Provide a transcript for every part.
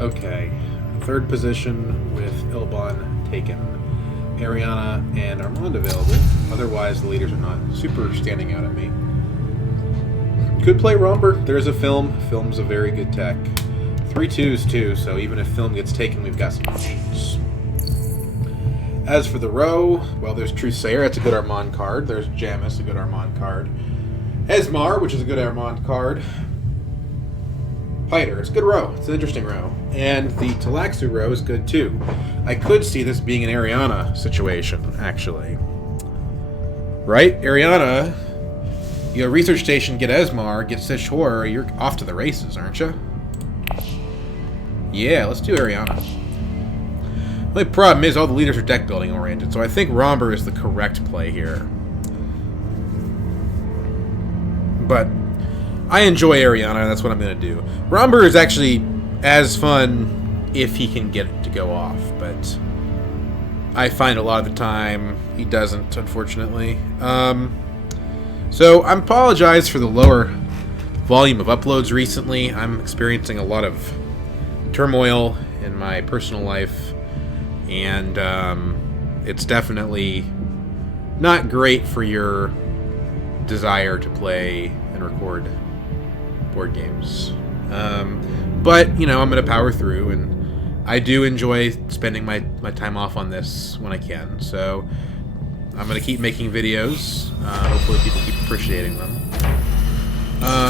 Okay. Third position with Ilbon taken. Ariana and Armand available. Otherwise, the leaders are not super standing out at me. Could play Romper. There's a Film. Film's a very good tech. 3-2s too, so even if Film gets taken, we've got some options. As for the row, well, there's Trusayer. That's a good Armand card. There's Jamis, a good Armand card. Esmar, which is a good Armand card. Piter, it's a good row. It's an interesting row. And the Talaxu row is good too. I could see this being an Ariana situation, actually. Right? Ariana, you go Research Station, get Esmar, get Sish Horror, you're off to the races, aren't you? Yeah, let's do Ariana. The only problem is all the leaders are deck building oriented, so I think Romber is the correct play here. But I enjoy Ariana, and that's what I'm going to do. Romber is actually as fun if he can get it to go off, but I find a lot of the time he doesn't, unfortunately. So I apologize for the lower volume of uploads recently. I'm experiencing a lot of turmoil in my personal life, and it's definitely not great for your desire to play and record board games. But, you know, I'm going to power through, and I do enjoy spending my time off on this when I can, so I'm going to keep making videos. Hopefully people keep appreciating them.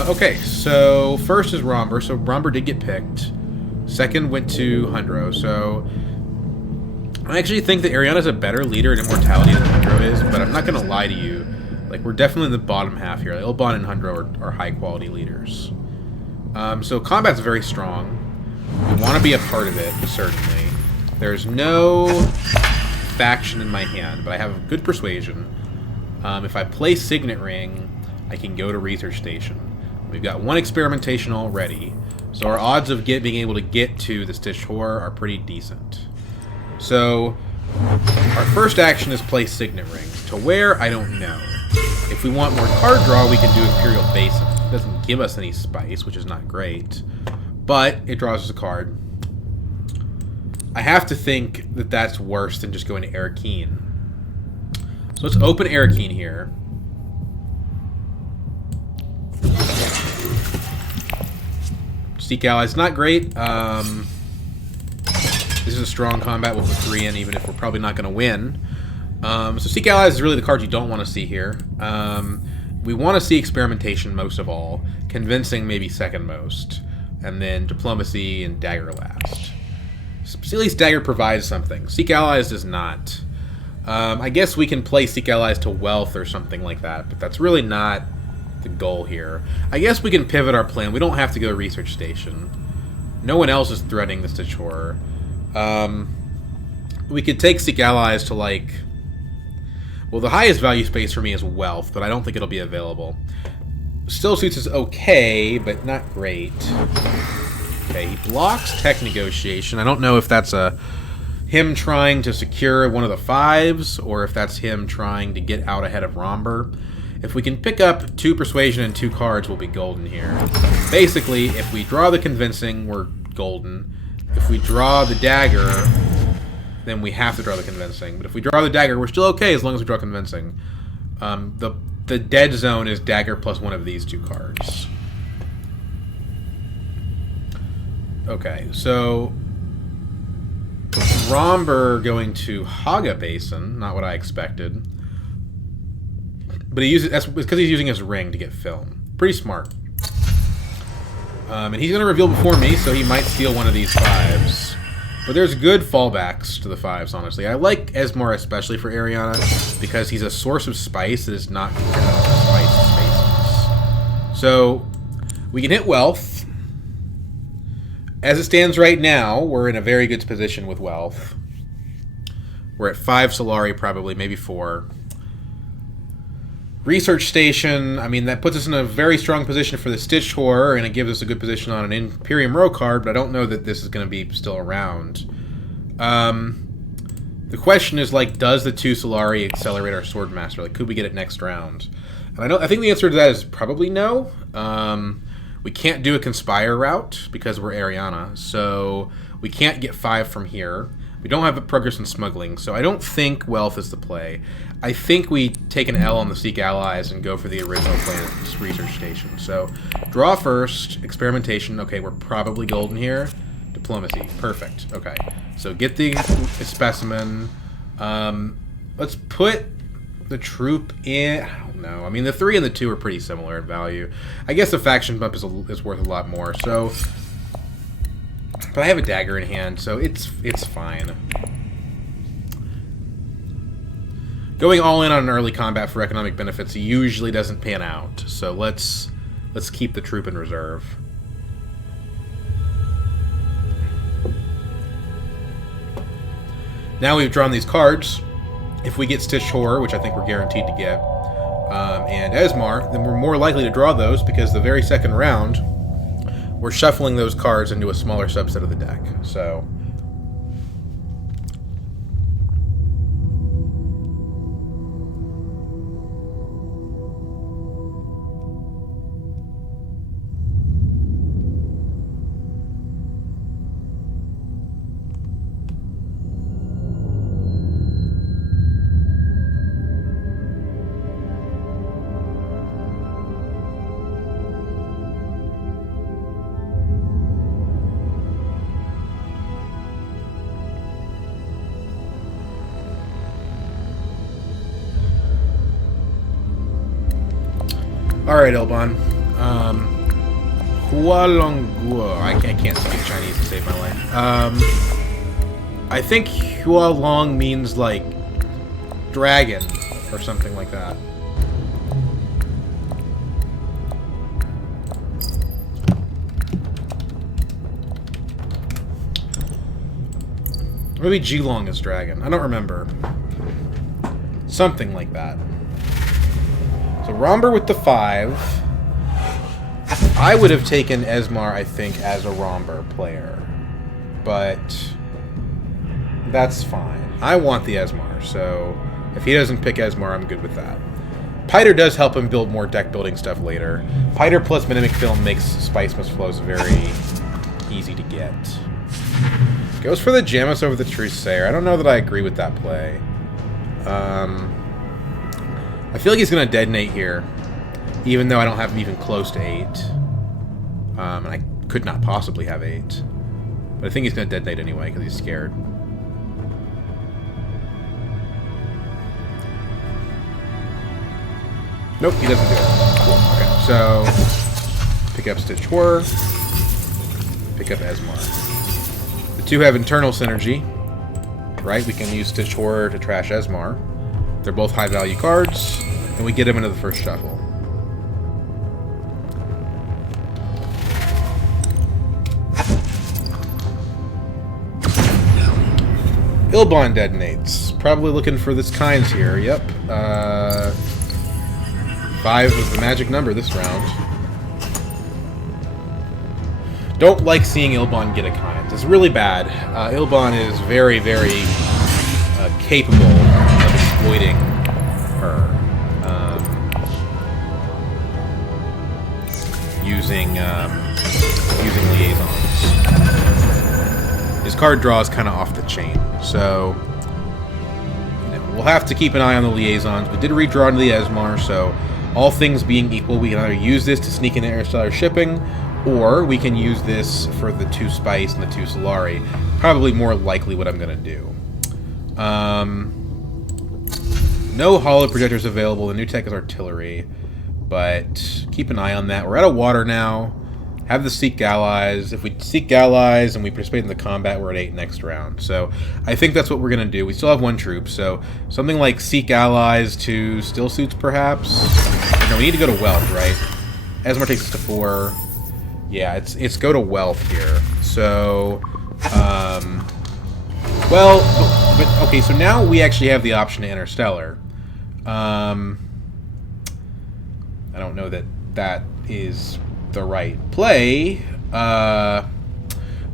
Okay, so first is Romber. So Romber did get picked. Second went to Hundro, so I actually think that Ariana's a better leader in Immortality than Hundro is, but I'm not going to lie to you. Like, we're definitely in the bottom half here. Like, Ilbon and Hundro are high-quality leaders. So combat's very strong. We want to be a part of it, certainly. There's no faction in my hand, but I have good persuasion. If I play Signet Ring, I can go to Research Station. We've got one experimentation already, so our odds of being able to get to the Stitch Horror are pretty decent. So our first action is play Signet Ring. To where, I don't know. If we want more card draw, we can do Imperial Basin. It doesn't give us any spice, which is not great, but it draws us a card. I have to think that that's worse than just going to Arakeen. So let's open Arakeen here. Seek Allies, not great. This is a strong combat. We'll put 3 in, even if we're probably not going to win. So Seek Allies is really the card you don't want to see here. We want to see Experimentation most of all. Convincing maybe second most. And then Diplomacy and Dagger last. So at least Dagger provides something. Seek Allies does not. I guess we can play Seek Allies to Wealth or something like that, but that's really not the goal here. I guess we can pivot our plan. We don't have to go to Research Station. No one else is threatening the Stitch Horror. We could take Seek Allies to, like... Well, the highest value space for me is Wealth, but I don't think it'll be available. Still Suits is okay, but not great. Okay, he blocks Tech Negotiation. I don't know if that's him trying to secure one of the 5s, or if that's him trying to get out ahead of Romber. If we can pick up 2 Persuasion and 2 cards, we'll be golden here. Basically, if we draw the Convincing, we're golden. If we draw the Dagger, then we have to draw the Convincing. But if we draw the Dagger, we're still okay as long as we draw Convincing. The dead zone is Dagger plus one of these 2 cards. Okay, so Romber going to Haga Basin, not what I expected. But that's because he's using his ring to get film. Pretty smart. And he's going to reveal before me, so he might steal one of these 5s. But there's good fallbacks to the 5s, honestly. I like Esmar especially for Ariana, because he's a source of spice that is not spice spaces. So, we can hit Wealth. As it stands right now, we're in a very good position with Wealth. We're at 5 Solari probably, maybe 4. Research Station, I mean, that puts us in a very strong position for the Stitch Horror, and it gives us a good position on an Imperium Row card, but I don't know that this is going to be still around. The question is, like, does the 2 Solari accelerate our Swordmaster? Like, could we get it next round? And I think the answer to that is probably no. We can't do a Conspire route because we're Ariana, so we can't get 5 from here. We don't have a progress in smuggling, so I don't think wealth is the play. I think we take an L on the Seek Allies and go for the original planet's research station. So, draw first, experimentation. Okay, we're probably golden here. Diplomacy, perfect. Okay, so get the specimen. Let's put the troop in. I don't know. I mean, the 3 and the 2 are pretty similar in value. I guess the faction bump is worth a lot more. So, but I have a dagger in hand, so it's fine. Going all in on an early combat for economic benefits usually doesn't pan out. So let's keep the troop in reserve. Now we've drawn these cards. If we get Stitched Horror, which I think we're guaranteed to get, and Esmar, then we're more likely to draw those because the very second round, we're shuffling those cards into a smaller subset of the deck. So, alright, Elbon. Hualongguo. I can't speak Chinese to save my life. I think Hualong means, like, dragon, or something like that. Maybe Geelong is dragon. I don't remember. Something like that. So Romber with the 5. I would have taken Esmar, I think, as a Romber player. But that's fine. I want the Esmar, so if he doesn't pick Esmar, I'm good with that. Piter does help him build more deck building stuff later. Piter plus Mimic Film makes Spice Mist Flows very easy to get. Goes for the Jamis over the Trusair. I don't know that I agree with that play. I feel like he's going to detonate here, even though I don't have him even close to 8. And I could not possibly have 8. But I think he's going to detonate anyway, because he's scared. Nope, he doesn't do it. Cool. Okay, so pick up Stitch Horror, pick up Esmar. The 2 have internal synergy, right? We can use Stitch Horror to trash Esmar. They're both high-value cards, and we get them into the first shuffle. Ilbon detonates. Probably looking for this kinds here. Yep. 5 was the magic number this round. Don't like seeing Ilbon get a kinds. It's really bad. Ilbon is very, very capable of exploiting her. Using liaisons. His card draw is kind of off the chain, so we'll have to keep an eye on the liaisons. We did redraw into the Esmar, so all things being equal, we can either use this to sneak into interstellar shipping, or we can use this for the 2 Spice and the 2 Solari. Probably more likely what I'm going to do. No holo projectors available. The new tech is artillery, but keep an eye on that. We're out of water now. Have the Seek Allies. If we Seek Allies and we participate in the combat, we're at 8 next round. So I think that's what we're going to do. We still have 1 troop, so something like Seek Allies to Still Suits, perhaps. No, we need to go to Wealth, right? Esmar takes us to 4. Yeah, it's go to Wealth here. So, well, but okay, so now we actually have the option to Interstellar. I don't know that that is the right play. Well,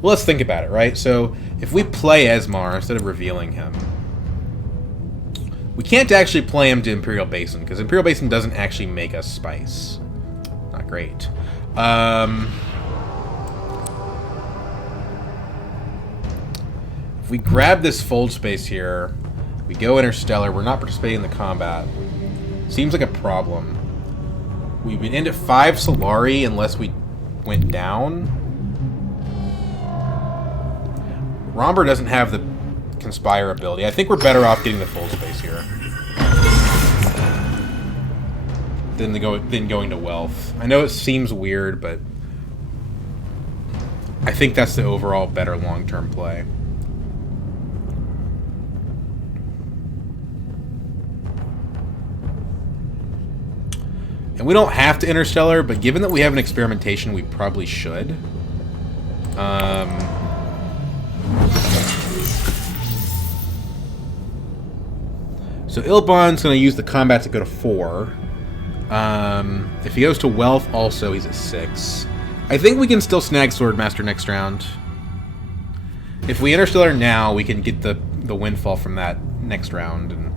let's think about it, right? So if we play Esmar instead of revealing him, we can't actually play him to Imperial Basin, because Imperial Basin doesn't actually make us Spice. Not great. If we grab this fold space here, we go Interstellar. We're not participating in the combat. Seems like a problem. We would end at 5 Solari unless we went down. Romber doesn't have the Conspire ability. I think we're better off getting the fold space here than going to Wealth. I know it seems weird, but I think that's the overall better long-term play. And we don't have to Interstellar, but given that we have an experimentation, we probably should. So Ilbon's going to use the combat to go to 4. If he goes to Wealth, also, he's at 6. I think we can still snag Swordmaster next round. If we Interstellar now, we can get the windfall from that next round. And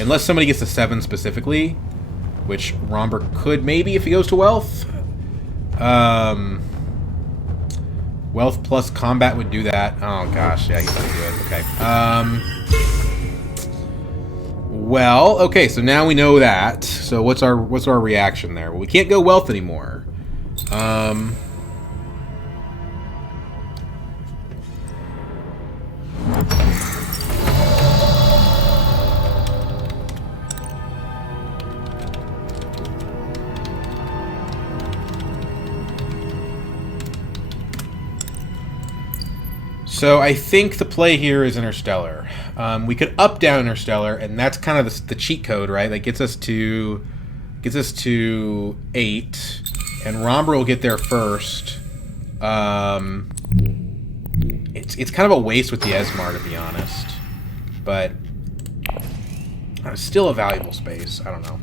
unless somebody gets to 7 specifically, which Romber could maybe if he goes to Wealth. Wealth plus combat would do that. Oh gosh, yeah, he's gonna do it. Okay. Well, okay, so now we know that. So what's our reaction there? Well, we can't go Wealth anymore. So I think the play here is Interstellar. We could up down Interstellar, and that's kind of the cheat code, right? That gets us to 8, and Romber will get there first. It's kind of a waste with the Esmar, to be honest, but it's still a valuable space. I don't know.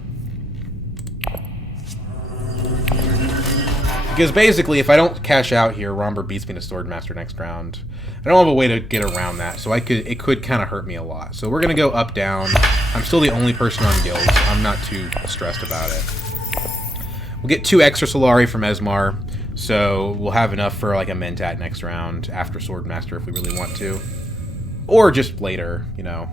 Because basically, if I don't cash out here, Romber beats me to Swordmaster next round. I don't have a way to get around that, so it could kind of hurt me a lot. So we're going to go up, down. I'm still the only person on guilds. So I'm not too stressed about it. We'll get 2 extra Solari from Esmar, so we'll have enough for like a Mentat next round after Swordmaster if we really want to. Or just later, you know.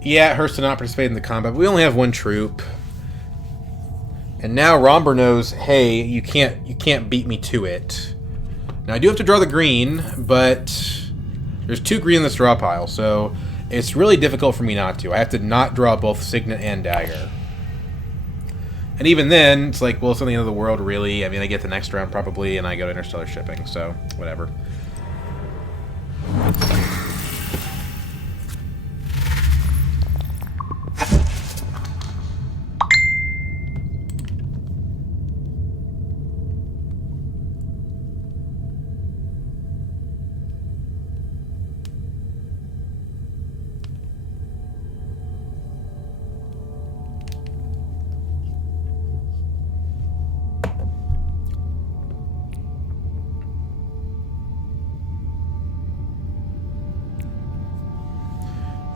Yeah, it hurts to not participate in the combat, but we only have 1 troop. And now Romber knows, hey, you can't beat me to it. Now I do have to draw the green, but there's 2 green in this draw pile, so it's really difficult for me not to. I have to not draw both Signet and Dagger. And even then, it's like, well, it's not the end of the world, really. I mean, I get the next round probably, and I go to Interstellar Shipping, so whatever.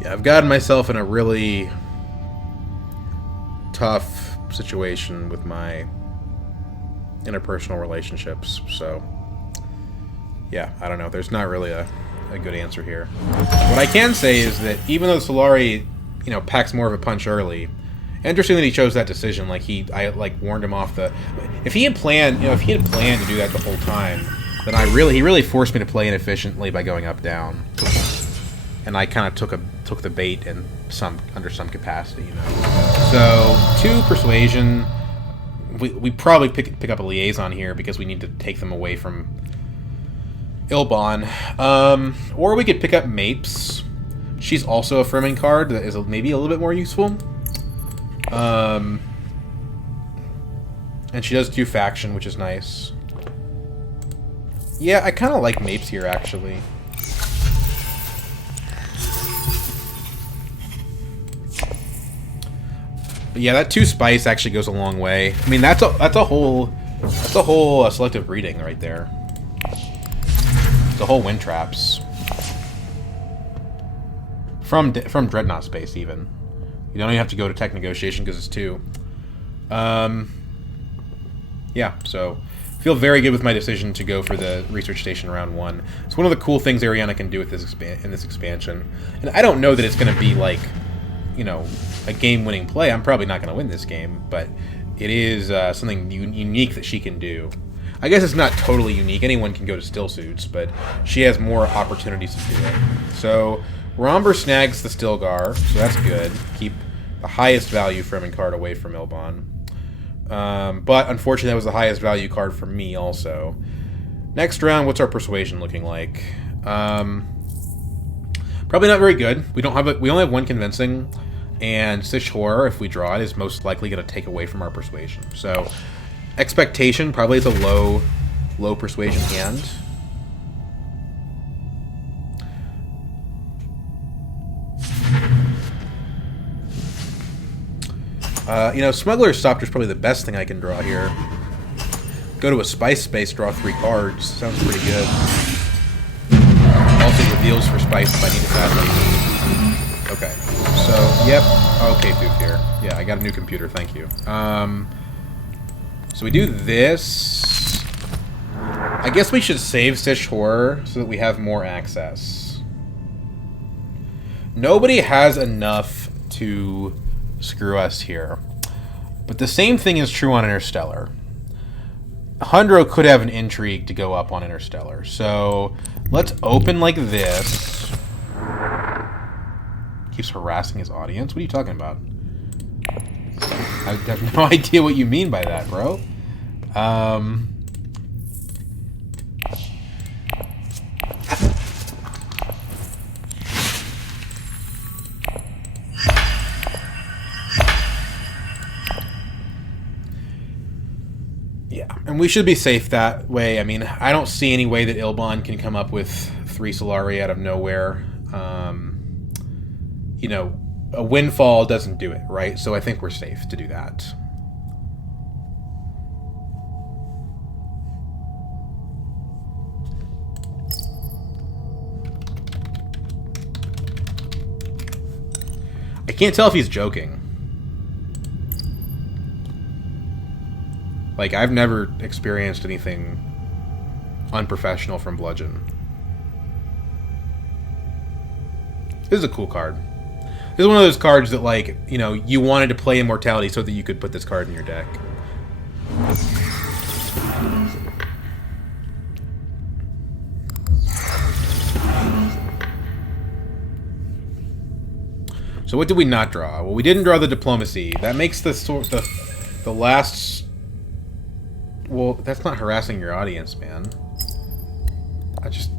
Yeah, I've gotten myself in a really tough situation with my interpersonal relationships, so yeah, I don't know. There's not really a good answer here. What I can say is that even though Solari, you know, packs more of a punch early, interesting that he chose that decision. Like I warned him off the. If he had planned, to do that the whole time, then he really forced me to play inefficiently by going up down. And I kind of took the bait in under some capacity, you know. So 2 persuasion. We probably pick up a liaison here because we need to take them away from Ilbon. Or we could pick up Mapes. She's also a Fremen card that is maybe a little bit more useful. And she does do faction, which is nice. Yeah, I kind of like Mapes here, actually. But yeah, that 2 spice actually goes a long way. I mean, that's a whole selective breeding right there. The whole wind traps from Dreadnought space even. You don't even have to go to tech negotiation because it's 2. Yeah, so feel very good with my decision to go for the research station round 1. It's one of the cool things Ariana can do with this in this expansion. And I don't know that it's going to be like, you know, a game-winning play. I'm probably not going to win this game, but it is something unique that she can do. I guess it's not totally unique. Anyone can go to still suits, but she has more opportunities to do it. So Romber snags the Stilgar, so that's good. Keep the highest value Fremen card away from Ilbon. But unfortunately, that was the highest value card for me also. Next round, what's our persuasion looking like? Probably not very good. We only have 1 convincing, and Sish Horror, if we draw it, is most likely going to take away from our persuasion. So expectation, probably it's a low persuasion hand. You know, Smuggler's Stopper is probably the best thing I can draw here. Go to a Spice space, draw 3 cards. Sounds pretty good. Also reveals for Spice if I need it badly. Okay. So, yep. Okay, Thufir. Yeah, I got a new computer, thank you. So we do this. I guess we should save Sish Horror so that we have more access. Nobody has enough to screw us here. But the same thing is true on Interstellar. Hundro could have an intrigue to go up on Interstellar. So let's open like this. Keeps harassing his audience. What are you talking about? I have no idea what you mean by that, bro. Yeah, and we should be safe that way. I mean, I don't see any way that Ilbon can come up with 3 Solari out of nowhere. You know, a windfall doesn't do it, right? So I think we're safe to do that. I can't tell if he's joking. Like, I've never experienced anything unprofessional from Bludgeon. This is a cool card. This is one of those cards that, like, you know, you wanted to play Immortality so that you could put this card in your deck. So what did we not draw? Well, we didn't draw the Diplomacy. That makes the last... Well, that's not harassing your audience, man. I just...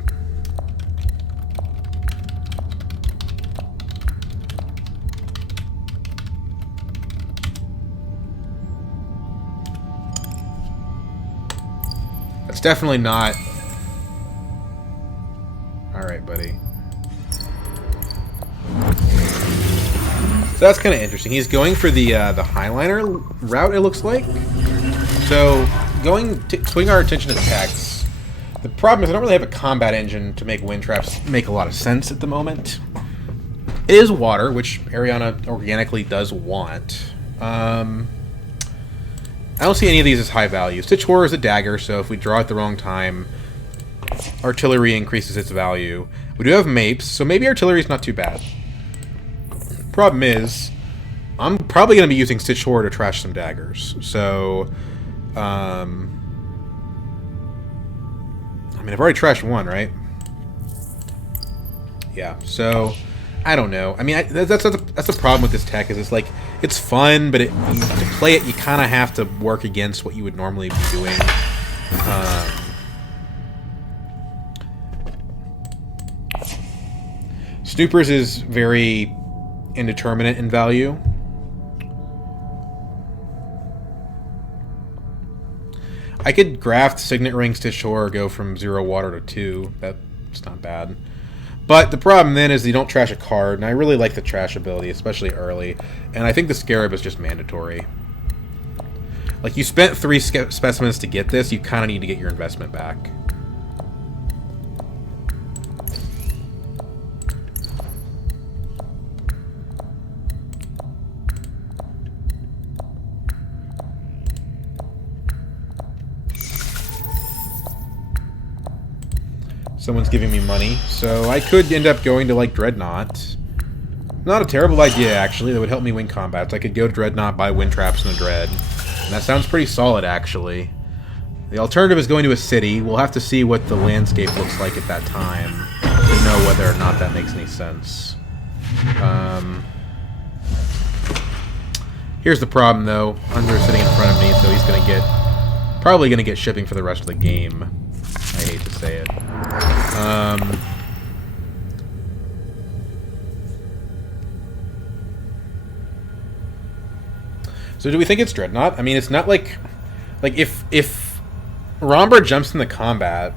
That's definitely not... Alright, buddy. So that's kind of interesting. He's going for the Highliner route, it looks like. So, swing our attention to text. The problem is I don't really have a combat engine to make wind traps make a lot of sense at the moment. It is water, which Ariana organically does want. I don't see any of these as high value. Stitch Horror is a dagger, so if we draw at the wrong time, artillery increases its value. We do have Mapes, so maybe artillery is not too bad. Problem is, I'm probably going to be using Stitch Horror to trash some daggers. So, I mean, I've already trashed one, right? Yeah, so... I don't know. I mean, that's the problem with this tech, is it's like, it's fun, but to play it, you kind of have to work against what you would normally be doing. Snoopers is very indeterminate in value. I could graft Signet Rings to Shore, go from 0 water to 2. That's not bad. But the problem then is you don't trash a card, and I really like the trash ability, especially early. And I think the Scarab is just mandatory. Like, you spent 3 specimens to get this, you kind of need to get your investment back. Someone's giving me money, so I could end up going to, like, Dreadnought. Not a terrible idea, actually. That would help me win combats. I could go to Dreadnought, buy wind traps and a Dread. And that sounds pretty solid, actually. The alternative is going to a city. We'll have to see what the landscape looks like at that time to know whether or not that makes any sense. Here's the problem, though. Hunter's sitting in front of me, so he's going to get... probably going to get shipping for the rest of the game. I hate to say it. So do we think it's Dreadnought? I mean, it's not like if Romber jumps in the combat,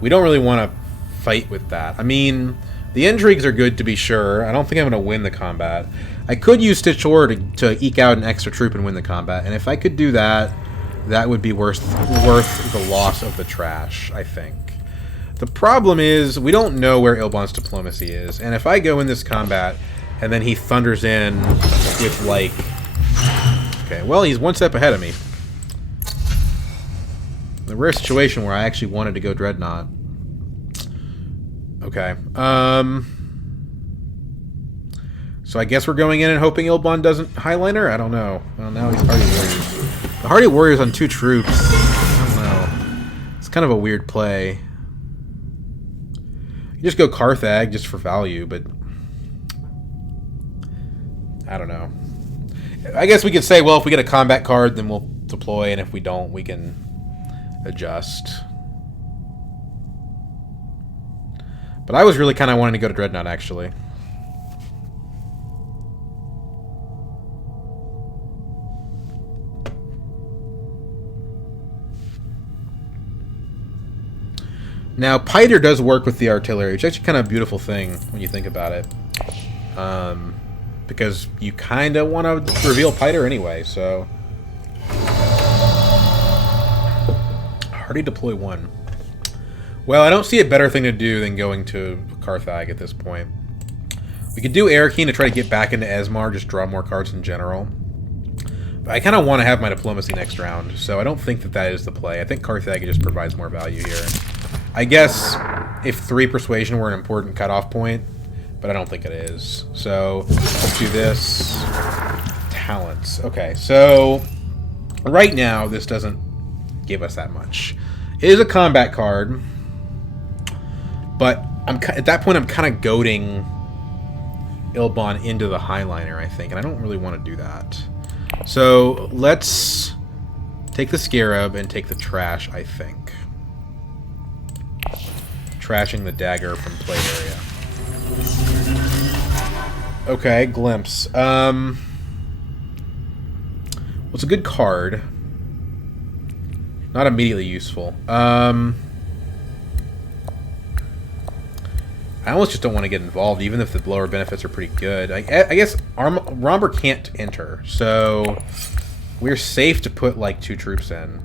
we don't really want to fight with that. I mean, the intrigues are good to be sure. I don't think I'm going to win the combat. I could use Stitch Ore to eke out an extra troop and win the combat, and if I could do that, that would be worth the loss of the trash, I think. The problem is, we don't know where Ilbon's diplomacy is, and if I go in this combat, and then he thunders in with, like... Okay, well, he's one step ahead of me. The rare situation where I actually wanted to go Dreadnought. Okay, so I guess we're going in and hoping Ilbon doesn't Highliner? I don't know. Well, now he's Hardy Warriors. The Hardy Warriors on 2 troops. I don't know. It's kind of a weird play. You just go Carthag just for value, but... I don't know. I guess we could say, well, if we get a combat card, then we'll deploy, and if we don't, we can adjust. But I was really kind of wanting to go to Dreadnought, actually. Now, Piter does work with the artillery, which is actually kind of a beautiful thing when you think about it. Because you kind of want to reveal Piter anyway, so... Hardy deploy 1. Well, I don't see a better thing to do than going to Carthag at this point. We could do Arakeen to try to get back into Esmar, just draw more cards in general. But I kind of want to have my diplomacy next round, so I don't think that that is the play. I think Carthag just provides more value here. I guess if 3 persuasion were an important cutoff point, but I don't think it is. So let's do this. Talents. Okay, so right now this doesn't give us that much. It is a combat card, but at that point I'm kind of goading Ilbon into the Highliner, I think, and I don't really want to do that. So let's take the Scarab and take the Trash, I think. Trashing the dagger from play area. Okay, Glimpse. What's a good card? Not immediately useful. I almost just don't want to get involved, even if the lower benefits are pretty good. I guess Romber can't enter, so we're safe to put like 2 troops in.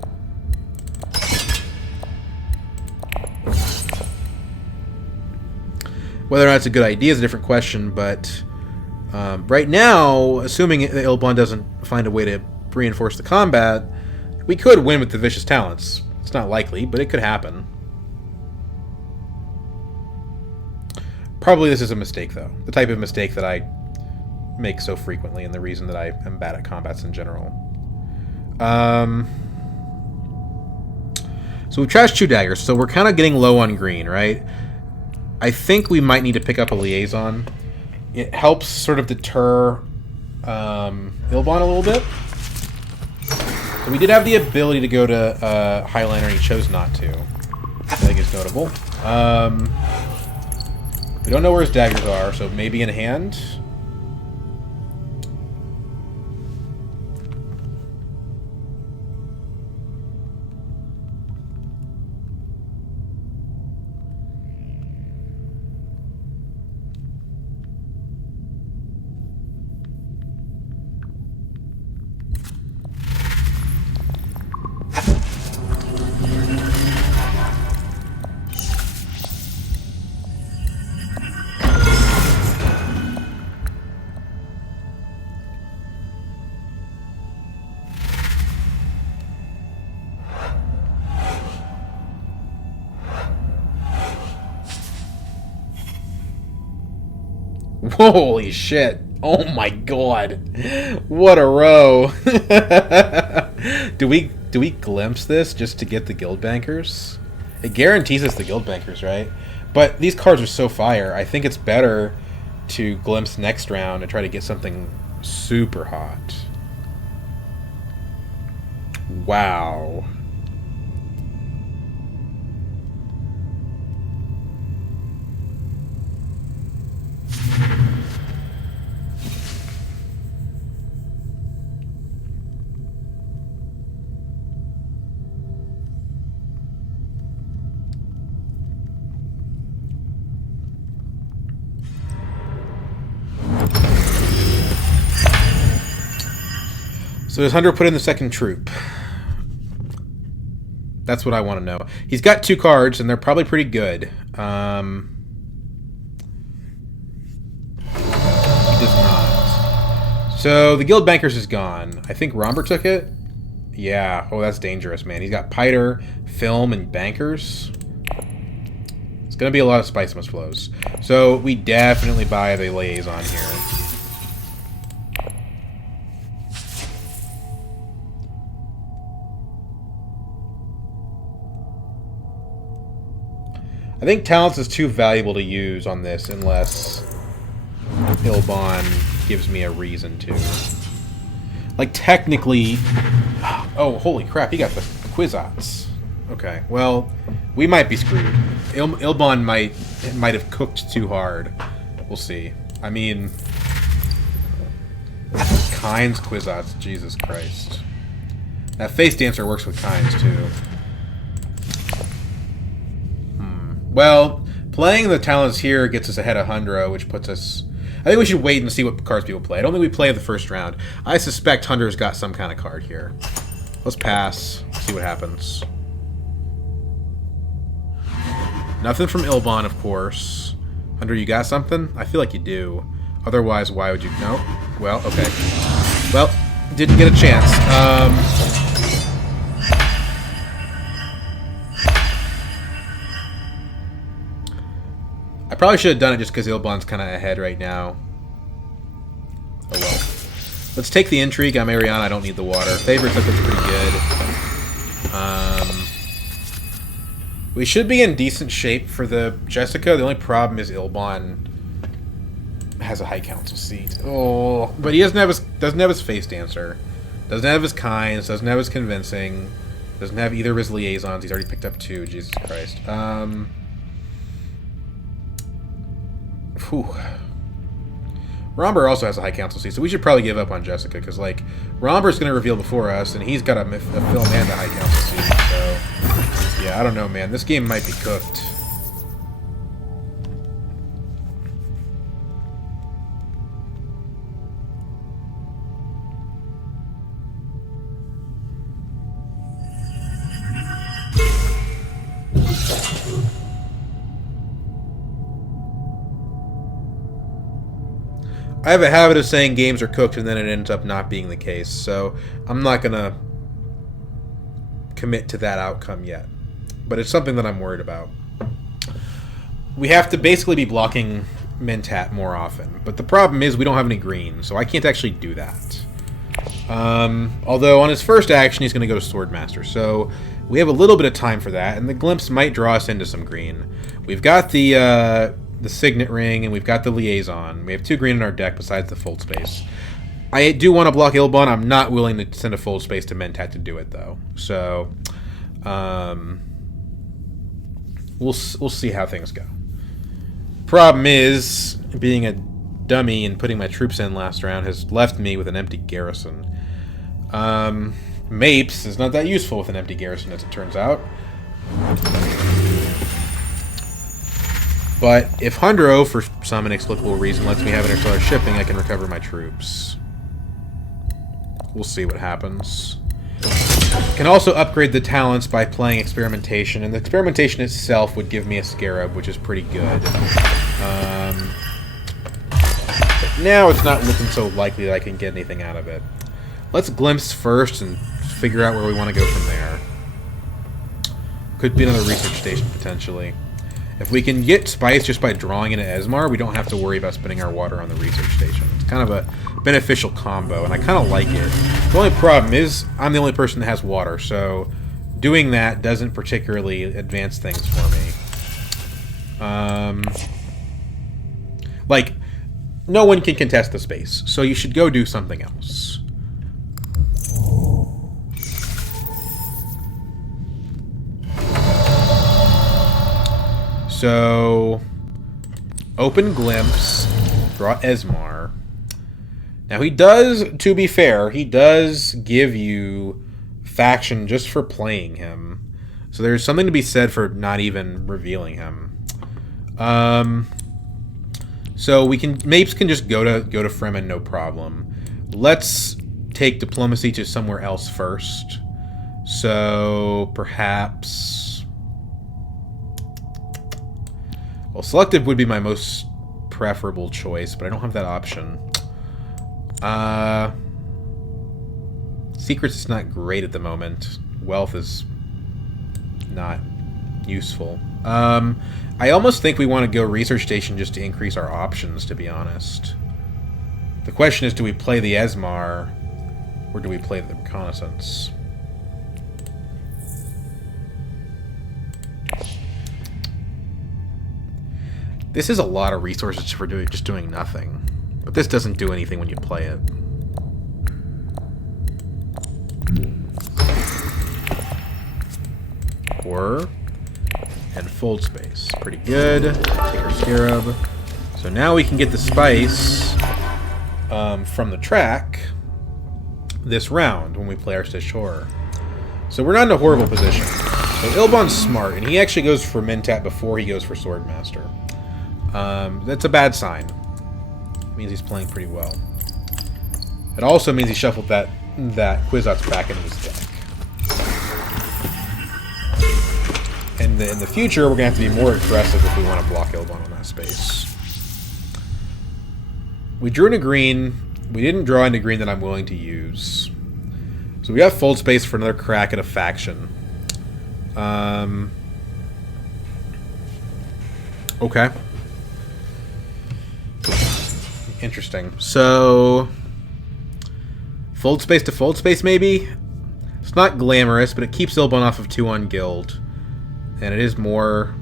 Whether or not it's a good idea is a different question, but right now, assuming that Ilbon doesn't find a way to reinforce the combat, we could win with the Vicious Talents. It's not likely, but it could happen. Probably this is a mistake, though. The type of mistake that I make so frequently, and the reason that I am bad at combats in general. So we've trashed 2 daggers, so we're kind of getting low on green, right? I think we might need to pick up a Liaison. It helps sort of deter Ilbon a little bit. So we did have the ability to go to Highliner, and he chose not to. I think it's notable. We don't know where his daggers are, so maybe in hand. Holy shit. Oh my god. What a row. Do we glimpse this just to get the guild bankers? It guarantees us the guild bankers, right? But these cards are so fire. I think it's better to glimpse next round and try to get something super hot. Wow. So does Hunter put in the second troop? That's what I want to know. He's got 2 cards, and they're probably pretty good. He does not. So the Guild Bankers is gone. I think Romber took it? Yeah. Oh, that's dangerous, man. He's got Piter, Film, and Bankers. It's going to be a lot of Spice Must Flows. So we definitely buy the Liaison here. I think Talents is too valuable to use on this unless Ilbon gives me a reason to. Like, technically... Oh, holy crap, he got the Kwisatz. Okay, well, we might be screwed. Ilbon might have cooked too hard. We'll see. I mean... Kyne's Kwisatz, Jesus Christ. That Face Dancer works with Kyne's, too. Well, playing the talents here gets us ahead of Hundro, which puts us... I think we should wait and see what cards people play. I don't think we play the first round. I suspect Hunter's got some kind of card here. Let's pass, see what happens. Nothing from Ilbon, of course. Hunter, you got something? I feel like you do. Otherwise, why would you... No? Well, okay. Well, didn't get a chance. I probably should have done it just because Ilbon's kind of ahead right now. Oh well. Let's take the Intrigue. I'm Ariana. I don't need the water. Favorites, I think, pretty good. We should be in decent shape for the Jessica. The only problem is Ilbon has a high council seat. Oh, but he doesn't have his Face Dancer. Doesn't have his Kynes. Doesn't have his Convincing. Doesn't have either of his Liaisons. He's already picked up 2. Jesus Christ. Whew. Romber also has a high council seat, so we should probably give up on Jessica, because, like, Romber's going to reveal before us, and he's got a film and a high council seat, so... Yeah, I don't know, man. This game might be cooked. I have a habit of saying games are cooked and then it ends up not being the case, so I'm not going to commit to that outcome yet. But it's something that I'm worried about. We have to basically be blocking Mentat more often, but the problem is we don't have any green, so I can't actually do that. Although on his first action he's going to go to Swordmaster, so we have a little bit of time for that, and the Glimpse might draw us into some green. We've got the Signet Ring, and we've got the Liaison. We have 2 green in our deck besides the Fold Space. I do want to block Ilbon. I'm not willing to send a Fold Space to Mentat to do it, though. So, we'll see how things go. Problem is, being a dummy and putting my troops in last round has left me with an empty garrison. Mapes is not that useful with an empty garrison, as it turns out. But if Hundro, for some inexplicable reason, lets me have interstellar shipping, I can recover my troops. We'll see what happens. Can also upgrade the talents by playing Experimentation, and the Experimentation itself would give me a Scarab, which is pretty good. But now it's not looking so likely that I can get anything out of it. Let's Glimpse first and figure out where we want to go from there. Could be another research station, potentially. If we can get spice just by drawing into Esmar, we don't have to worry about spending our water on the research station. It's kind of a beneficial combo, and I kind of like it. The only problem is I'm the only person that has water, so doing that doesn't particularly advance things for me. Like, no one can contest the space, so you should go do something else. So, open Glimpse, draw Esmar. Now he does, to be fair, he does give you faction just for playing him. So there's something to be said for not even revealing him. So we can, Mapes can just go to Fremen, no problem. Let's take diplomacy to somewhere else first. So perhaps, well, selective would be my most preferable choice, but I don't have that option. Secrets is not great at the moment. Wealth is not useful. I almost think we want to go research station just to increase our options, to be honest. The question is, do we play the Esmar, or do we play the reconnaissance? This is a lot of resources for just doing nothing. But this doesn't do anything when you play it. Horror. And fold space. Pretty good. Take our scarab. So now we can get the spice from the track this round when we play our Stitched Horror. So we're not in a horrible position. So Ilbon's smart, and he actually goes for Mentat before he goes for Swordmaster. That's a bad sign. It means he's playing pretty well. It also means he shuffled that Kwisatz back into his deck. And in the future, we're going to have to be more aggressive if we want to block Ilbon on that space. We drew into green. We didn't draw into green that I'm willing to use. So we got fold space for another crack at a faction. Okay. Interesting. So, fold space to fold space, maybe? It's not glamorous, but it keeps Ilbon off of 2 on guild. And it is more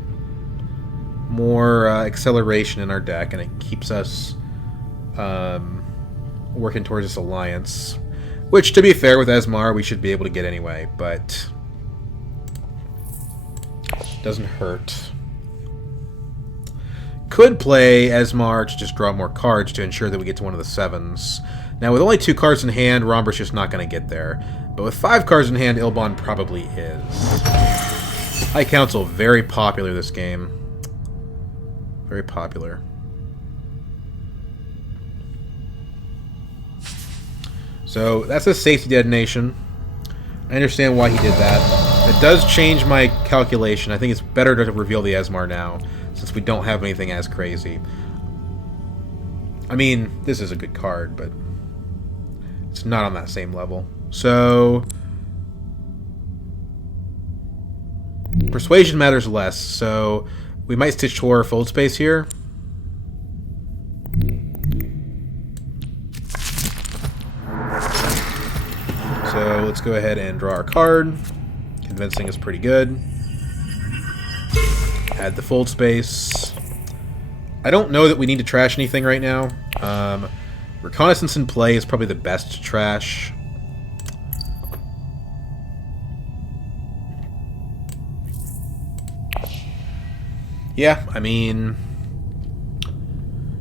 acceleration in our deck, and it keeps us working towards this alliance. Which, to be fair, with Esmar, we should be able to get anyway, but doesn't hurt. Could play Esmar to just draw more cards to ensure that we get to one of the 7s. Now, with only 2 cards in hand, Romber's just not going to get there. But with 5 cards in hand, Ilbon probably is. High Council, very popular this game. Very popular. So, that's a safety detonation. I understand why he did that. It does change my calculation. I think it's better to reveal the Esmar now, since we don't have anything as crazy. I mean, this is a good card, but it's not on that same level. So, persuasion matters less, so we might Stitched Horror fold space here. So let's go ahead and draw our card. Convincing is pretty good. Add the fold space. I don't know that we need to trash anything right now. Reconnaissance in play is probably the best to trash. Yeah, I mean,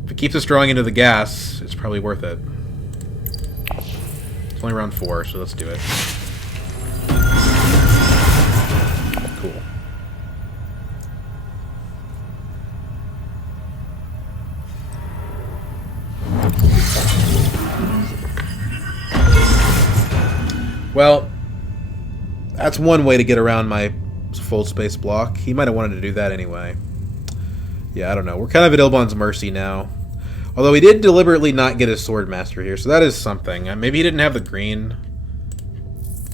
if it keeps us drawing into the gas, it's probably worth it. It's only round 4, so let's do it. Cool. Well, that's one way to get around my fold space block. He might have wanted to do that anyway. Yeah, I don't know. We're kind of at Ilbon's mercy now. Although he did deliberately not get his Swordmaster here, so that is something. Maybe he didn't have the green.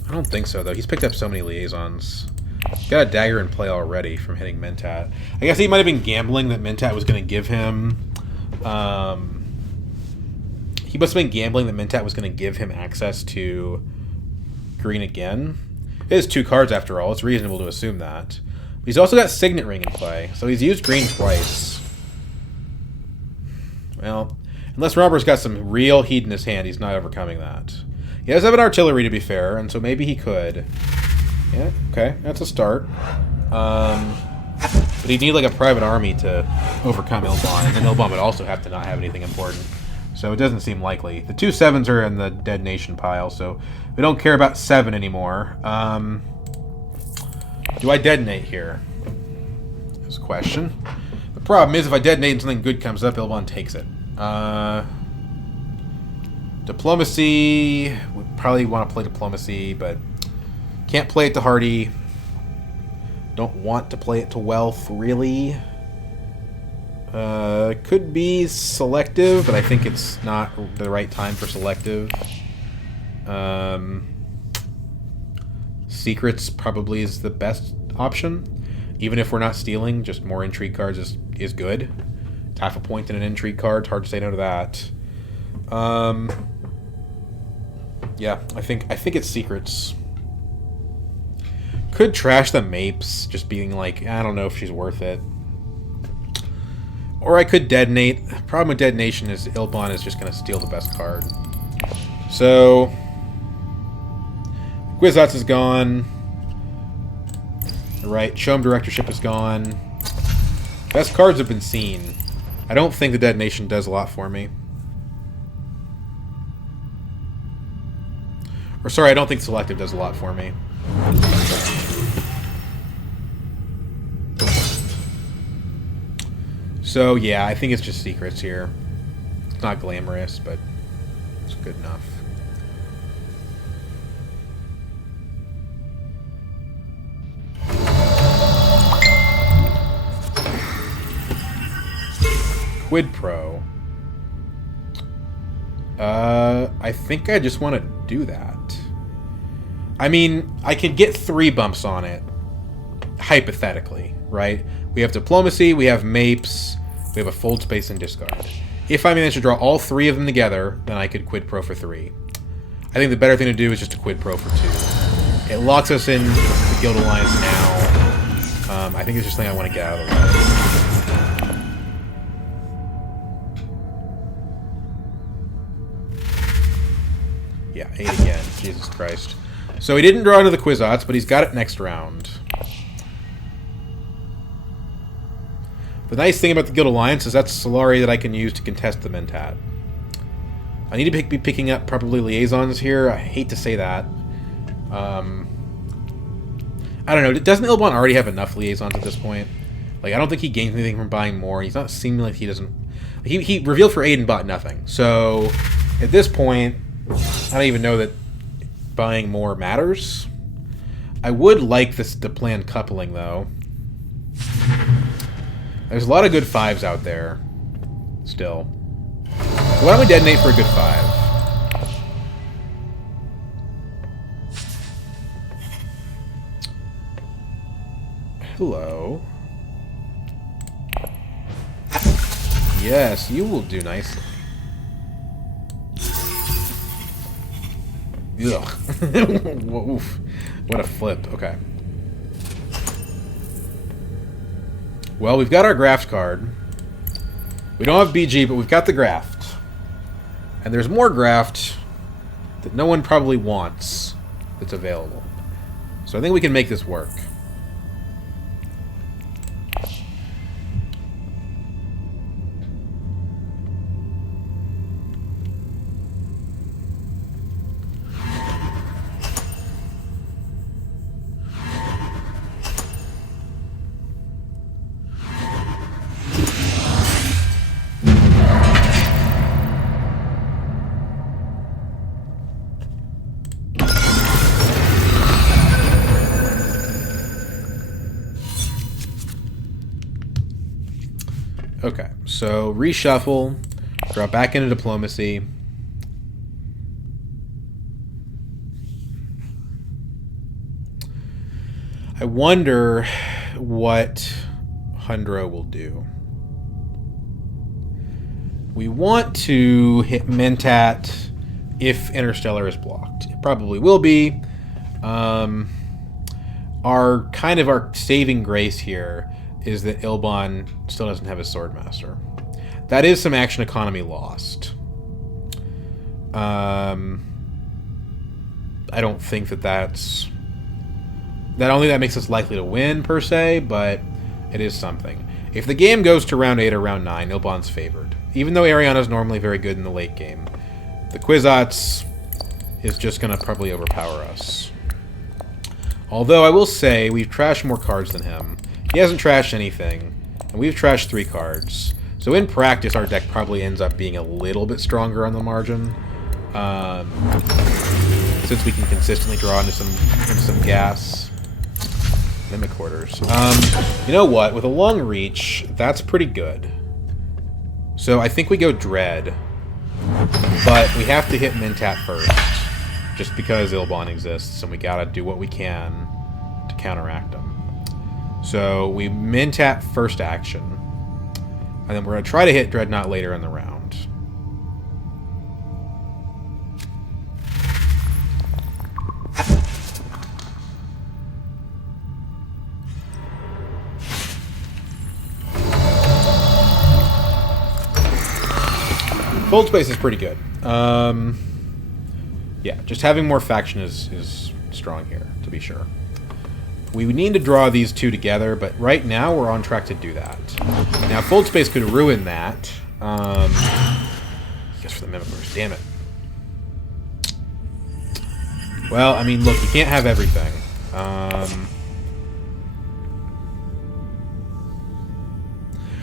I don't think so, though. He's picked up so many liaisons. Got a dagger in play already from hitting Mentat. I guess he might have been gambling that Mentat was going to give him... he must have been gambling that Mentat was going to give him access to green again. It is 2 cards after all. It's reasonable to assume that. But he's also got Signet Ring in play, so he's used green twice. Well, unless Robert's got some real heat in his hand, he's not overcoming that. He does have an artillery, to be fair, and so maybe he could. Yeah, okay, that's a start. But he'd need like a private army to overcome Ilban, and then Ilban would also have to not have anything important. So it doesn't seem likely. The 2 7s are in the Dead Nation pile, so we don't care about 7 anymore. Do I detonate here? That's a question. The problem is if I detonate and something good comes up, Ilban takes it. Diplomacy. We probably want to play Diplomacy, but can't play it to Hardy. Don't want to play it to Wealth, really. Could be Selective, but I think it's not the right time for Selective. Secrets probably is the best option. Even if we're not stealing, just more intrigue cards is good. It's half a point in an intrigue card. It's hard to say no to that. Yeah, I think it's Secrets. Could trash the Mapes, just being like, I don't know if she's worth it. Or I could detonate. Problem with detonation is Ilban is just going to steal the best card. So, Kwisatz is gone. Right, Show-'em Directorship is gone. Best cards have been seen. I don't think the detonation does a lot for me. Or sorry, I don't think Selective does a lot for me. So, yeah, I think it's just Secrets here. It's not glamorous, but it's good enough. Quid Pro. I think I just want to do that. I mean, I could get 3 bumps on it, hypothetically, right? We have Diplomacy, we have Mapes, we have a Fold Space and Discard. If I manage to draw all 3 of them together, then I could Quid Pro for 3. I think the better thing to do is just to Quid Pro for 2. It locks us in the Guild Alliance now. I think it's just something I want to get out of the way. Yeah, 8 again. Jesus Christ. So he didn't draw into the Kwisatz, but he's got it next round. The nice thing about the Guild Alliance is that's Solari that I can use to contest the Mentat. I need to be picking up probably liaisons here. I hate to say that. I don't know. Doesn't Ilban already have enough liaisons at this point? Like, I don't think he gains anything from buying more. He's not seeming like he doesn't... He revealed for 8 and bought nothing. So, at this point, I don't even know that buying more matters. I would like the planned coupling, though. There's a lot of good 5s out there. Still. So why don't we detonate for a good 5? Hello. Yes, you will do nicely. Ugh. Oof. What a flip. Okay. Well, we've got our graft card. We don't have BG, but we've got the graft. And there's more graft that no one probably wants that's available. So I think we can make this work. Okay, so reshuffle, drop back into Diplomacy. I wonder what Hundro will do. We want to hit Mentat if Interstellar is blocked. It probably will be. Our saving grace here is that Ilbon still doesn't have his Swordmaster. That is some action economy lost. I don't think that's... Not only that makes us likely to win, per se, but it is something. If the game goes to round 8 or round 9, Ilbon's favored. Even though Ariana's normally very good in the late game. The Kwisatz is just going to probably overpower us. Although, I will say, we've trashed more cards than him. He hasn't trashed anything, and we've trashed 3 cards. So in practice, our deck probably ends up being a little bit stronger on the margin. Since we can consistently draw into some gas. Mimic Quarters. You know what? With a long reach, that's pretty good. So I think we go Dread. But we have to hit Mentat first. Just because Ilbon exists, and we gotta do what we can to counteract him. So we Mentat first action. And then we're gonna try to hit Dreadnought later in the round. Fold space is pretty good. Yeah, just having more faction is strong here, to be sure. We would need to draw these two together, but right now we're on track to do that. Now, fold space could ruin that. I guess for the Mimickers, damn it. Well, I mean, look, you can't have everything.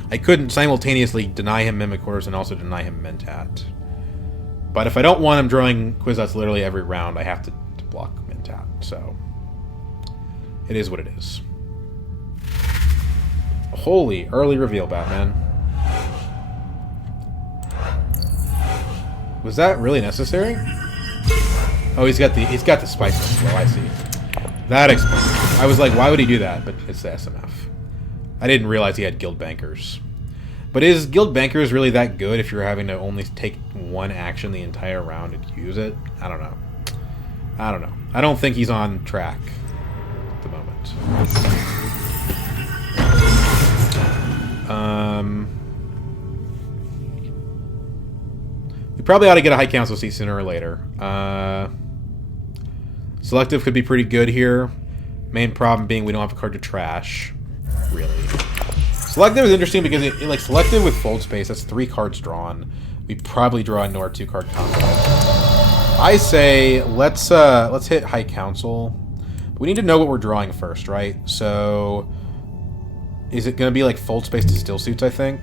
I couldn't simultaneously deny him Mimic Quarters and also deny him Mentat. But if I don't want him drawing Kwisatz literally every round, I have to block Mentat. So, it is what it is. Holy, early reveal, Batman. Was that really necessary? Oh, he's got the spice. Well, I see. That explains it. I was like, why would he do that? But it's the SMF. I didn't realize he had Guild Bankers. But is Guild Bankers really that good if you're having to only take one action the entire round and use it? I don't know. I don't think he's on track at the moment. We probably ought to get a High Council seat sooner or later. Selective could be pretty good here. Main problem being we don't have a card to trash. Really. Selective is interesting because like selective with fold space, that's 3 cards drawn. We probably draw into our 2-card combo. I say let's hit High Council. But we need to know what we're drawing first, right? So is it gonna be like fold space to still suits, I think?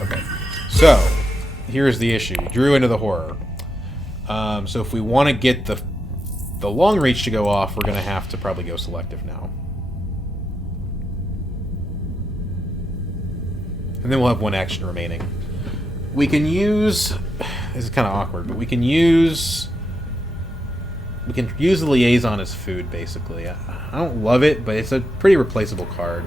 Okay. So here's the issue. We drew into the horror. So if we want to get the long reach to go off, we're gonna have to probably go selective now. And then we'll have 1 action remaining. We can use... This is kind of awkward, but we can use the Liaison as food, basically. I don't love it, but it's a pretty replaceable card.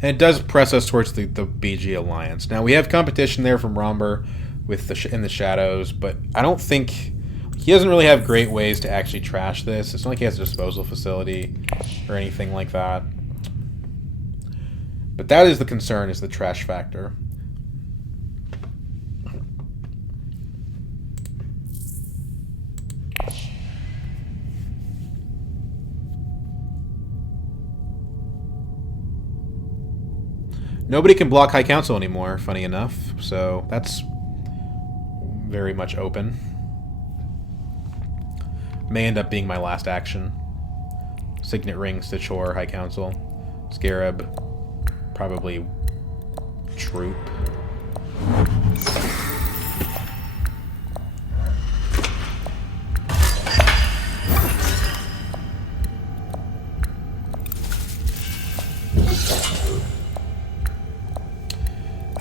And it does press us towards the BG Alliance. Now, we have competition there from Romber with in the Shadows, but I don't think... He doesn't really have great ways to actually trash this. It's not like he has a disposal facility or anything like that. But that is the concern, is the trash factor. Nobody can block High Council anymore, funny enough, so that's very much open. May end up being my last action. Signet Ring, Stitchor, High Council, Scarab, probably Troop.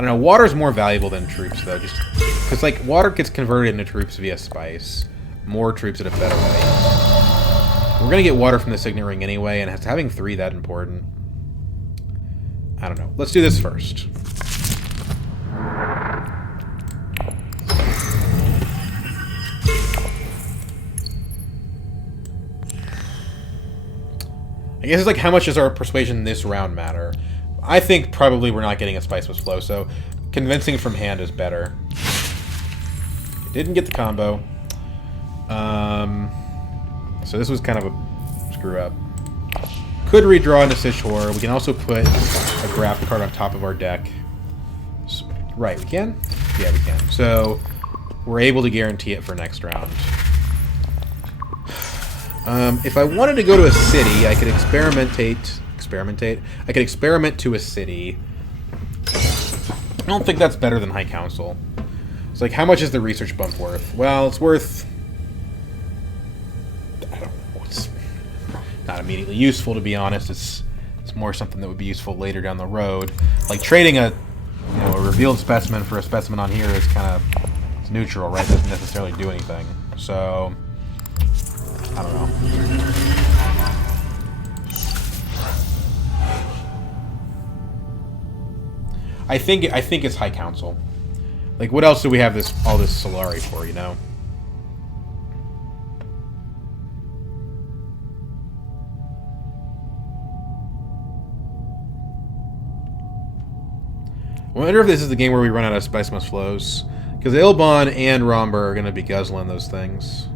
know. Water's more valuable than troops, though. Just because, like, water gets converted into troops via spice. More troops at a better rate. We're gonna get water from the Signet Ring anyway, and having 3 that important. I don't know. Let's do this first. I guess it's like, how much does our persuasion this round matter? I think probably we're not getting a Spice with Flow, so convincing from hand is better. It didn't get the combo. So this was kind of a screw up. Could redraw into Sishor. We can also put a graph card on top of our deck. So, right, we can? Yeah, we can. So we're able to guarantee it for next round. If I wanted to go to a city, I could experimentate. I could experiment to a city. I don't think that's better than High Council. It's like, how much is the research bump worth? Well, it's worth... I don't know. It's not immediately useful, to be honest. It's more something that would be useful later down the road. Like trading a revealed specimen for a specimen on here is kind of... It's neutral, right? It doesn't necessarily do anything. So... I don't know. I think it's High Council. Like, what else do we have all this Solari for, you know? I wonder if this is the game where we run out of Spice Must Flows. Because Ilbon and Romber are going to be guzzling those things.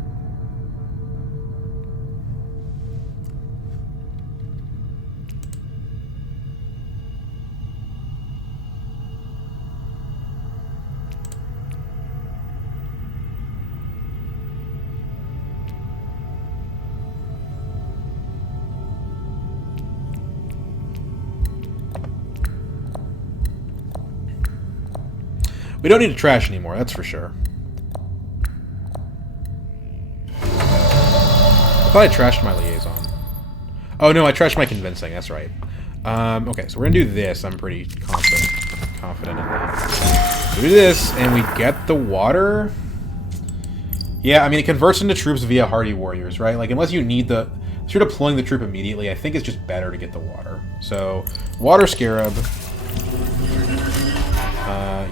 We don't need to trash anymore, that's for sure. I thought I trashed my liaison. Oh no, I trashed my convincing, that's right. Okay, so we're gonna do this. I'm pretty confident in that. So we do this, and we get the water. Yeah, I mean, it converts into troops via Hardy Warriors, right? Like, unless you need if you're deploying the troop immediately, I think it's just better to get the water. So, Water Scarab.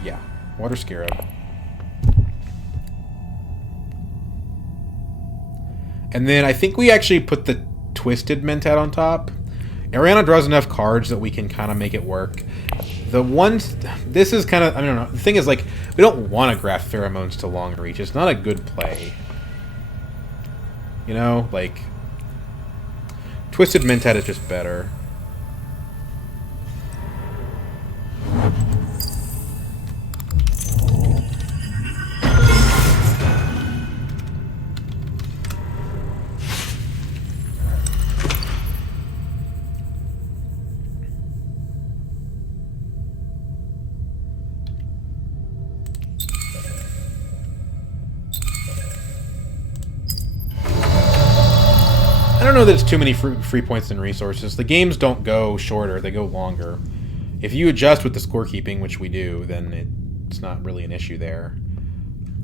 Yeah. Water Scarab. And then I think we actually put the Twisted Mentat on top. Ariana draws enough cards that we can kind of make it work. This is kind of, I don't know. The thing is, like, we don't want to graft Pheromones to long reach. It's not a good play. You know, like, Twisted Mentat is just better. I don't know that it's too many free points and resources. The games don't go shorter, they go longer. If you adjust with the scorekeeping, which we do, then it's not really an issue there.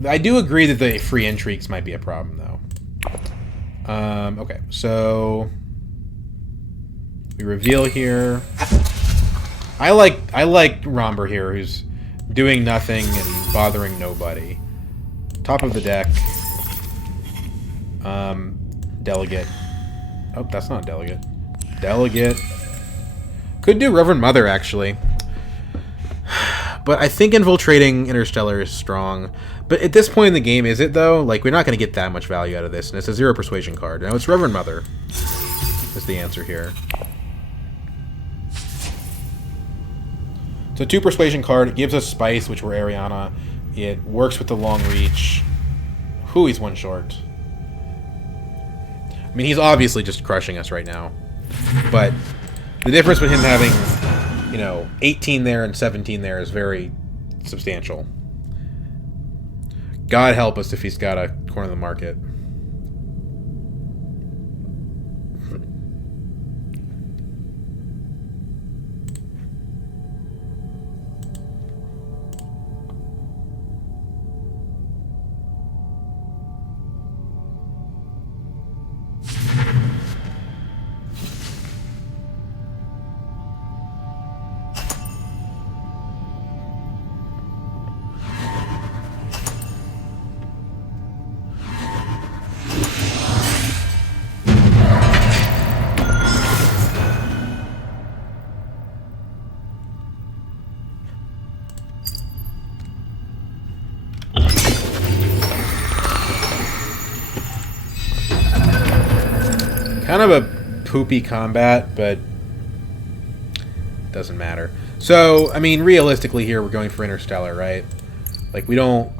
I do agree that the free intrigues might be a problem, though. Okay, so we reveal here. I like Romber here, who's doing nothing and bothering nobody. Top of the deck. Delegate. Oh, that's not Delegate. Delegate. Could do Reverend Mother, actually. But I think infiltrating Interstellar is strong. But at this point in the game, is it, though? Like, we're not going to get that much value out of this, and it's a 0 persuasion card. Now, it's Reverend Mother. That's the answer here. So 2 persuasion card. It gives us Spice, which we're Ariana. It works with the long reach. Whew, he's one short. I mean, he's obviously just crushing us right now. But the difference with him having, 18 there and 17 there is very substantial. God help us if he's got a corner of the market. Kind of a poopy combat, but doesn't matter. So, I mean, realistically here, we're going for Interstellar, right? Like, we don't...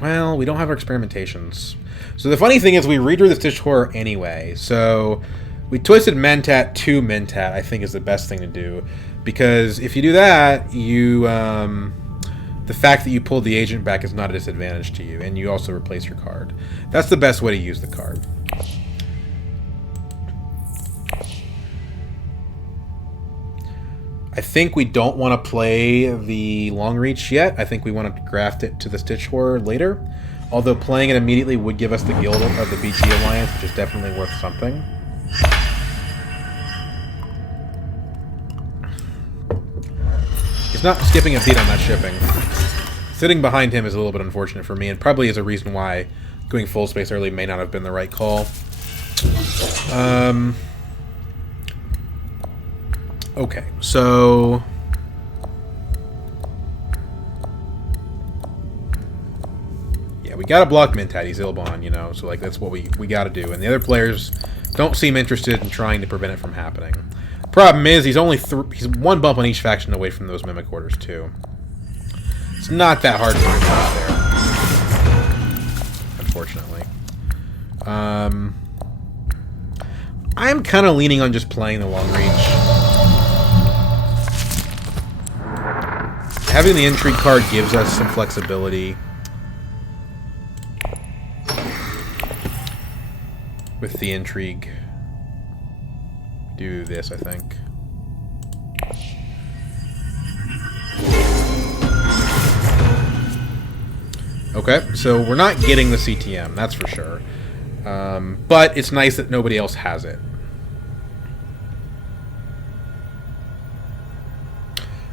Well, we don't have our experimentations. So the funny thing is we redrew the Stitch Horror anyway. So we twisted Mentat to Mentat, I think is the best thing to do. Because if you do that, you... the fact that you pulled the agent back is not a disadvantage to you. And you also replace your card. That's the best way to use the card. I think we don't want to play the Long Reach yet. I think we want to graft it to the Stitch Horror later. Although playing it immediately would give us the Guild of the BT Alliance, which is definitely worth something. He's not skipping a beat on that shipping. Sitting behind him is a little bit unfortunate for me, and probably is a reason why going full space early may not have been the right call. Okay, so... Yeah, we gotta block Mentat, he's Ilbon, you know, so like that's what we gotta do. And the other players don't seem interested in trying to prevent it from happening. Problem is, he's only he's one bump on each faction away from those Mimic Orders, too. It's not that hard to get out there. Unfortunately. I'm kind of leaning on just playing the Long Reach. Having the Intrigue card gives us some flexibility. With the Intrigue. Do this, I think. Okay, so we're not getting the CTM, that's for sure. But it's nice that nobody else has it.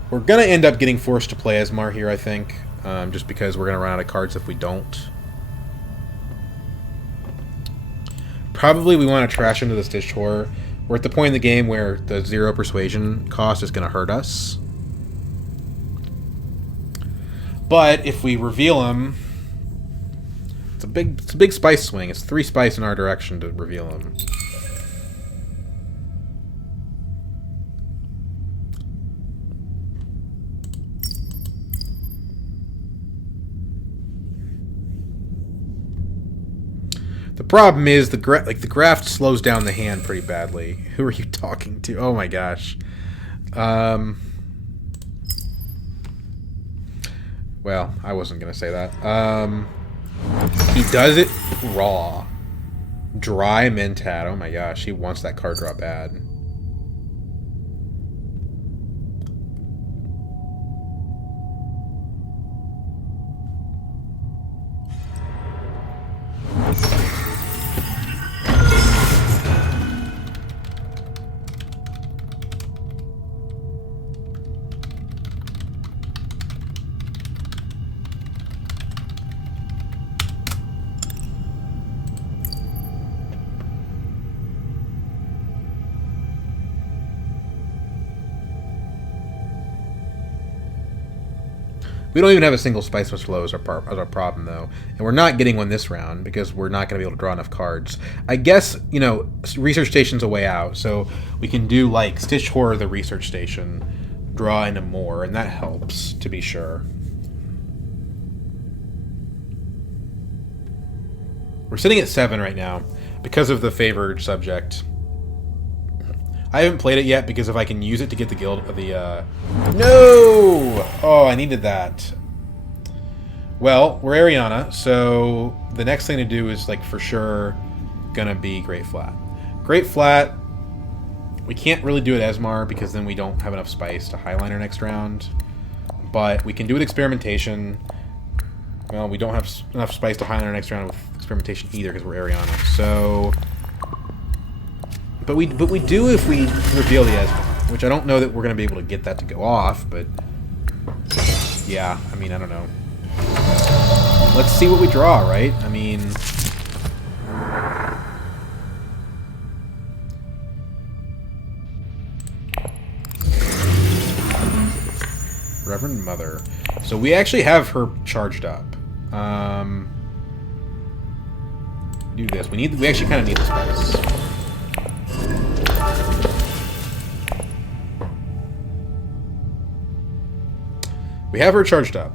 We're going to end up getting forced to play Esmar here, I think. Just because we're going to run out of cards if we don't. Probably we want to trash into the Stitch Horror. We're at the point in the game where the 0 persuasion cost is going to hurt us. But if we reveal him... It's a big spice swing. It's 3 spice in our direction to reveal him. The problem is the graft slows down the hand pretty badly. Who are you talking to? Oh my gosh. Well, I wasn't gonna say that. He does it raw. Dry Mentat. Oh my gosh, he wants that card draw bad. We don't even have a single Spice Must Flow as our problem, though. And we're not getting one this round, because we're not going to be able to draw enough cards. I guess, you know, Research Station's a way out, so we can do, like, Stitch Horror the Research Station, draw into more, and that helps, to be sure. We're sitting at 7 right now, because of the favored subject. I haven't played it yet because if I can use it to get the guild of the No! Oh, I needed that. Well, we're Ariana, so the next thing to do is like for sure gonna be Great Flat. Great Flat, we can't really do it Esmar because then we don't have enough spice to Highliner next round. But we can do it Experimentation. Well, we don't have enough spice to Highliner next round with Experimentation either because we're Ariana. So But we do if we reveal the Esmar, which I don't know that we're going to be able to get that to go off, but yeah, I mean, I don't know. Let's see what we draw, right? I mean... Reverend Mother. So we actually have her charged up. Do this. We actually kind of need the spice. We have her charged up.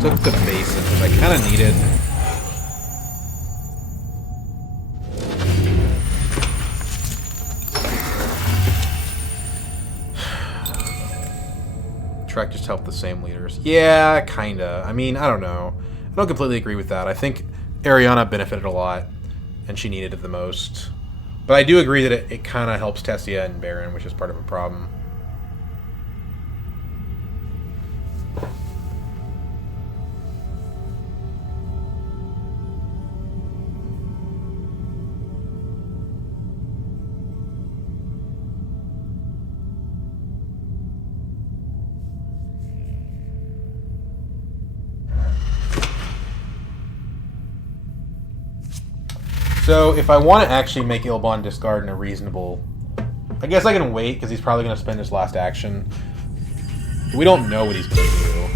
Took the basin, which I kind of needed. Track just helped the same leaders. Yeah, kinda. I mean, I don't know. I don't completely agree with that. I think Ariana benefited a lot, and she needed it the most. But I do agree that it kind of helps Tessia and Baron, which is part of a problem. So, if I want to actually make Ilbon discard in a reasonable... I guess I can wait, because he's probably going to spend his last action. We don't know what he's going to do.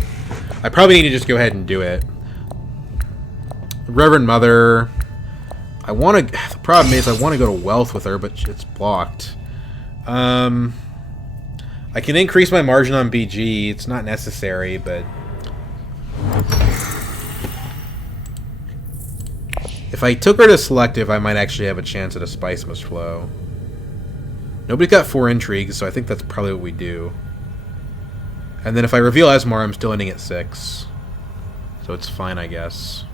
I probably need to just go ahead and do it. Reverend Mother... I want to... The problem is, I want to go to Wealth with her, but it's blocked. I can increase my margin on BG. It's not necessary, but... If I took her to Selective, I might actually have a chance at a Spice Must Flow. Nobody's got 4 intrigues, so I think that's probably what we do. And then if I reveal Esmar, I'm still ending at 6. So it's fine, I guess.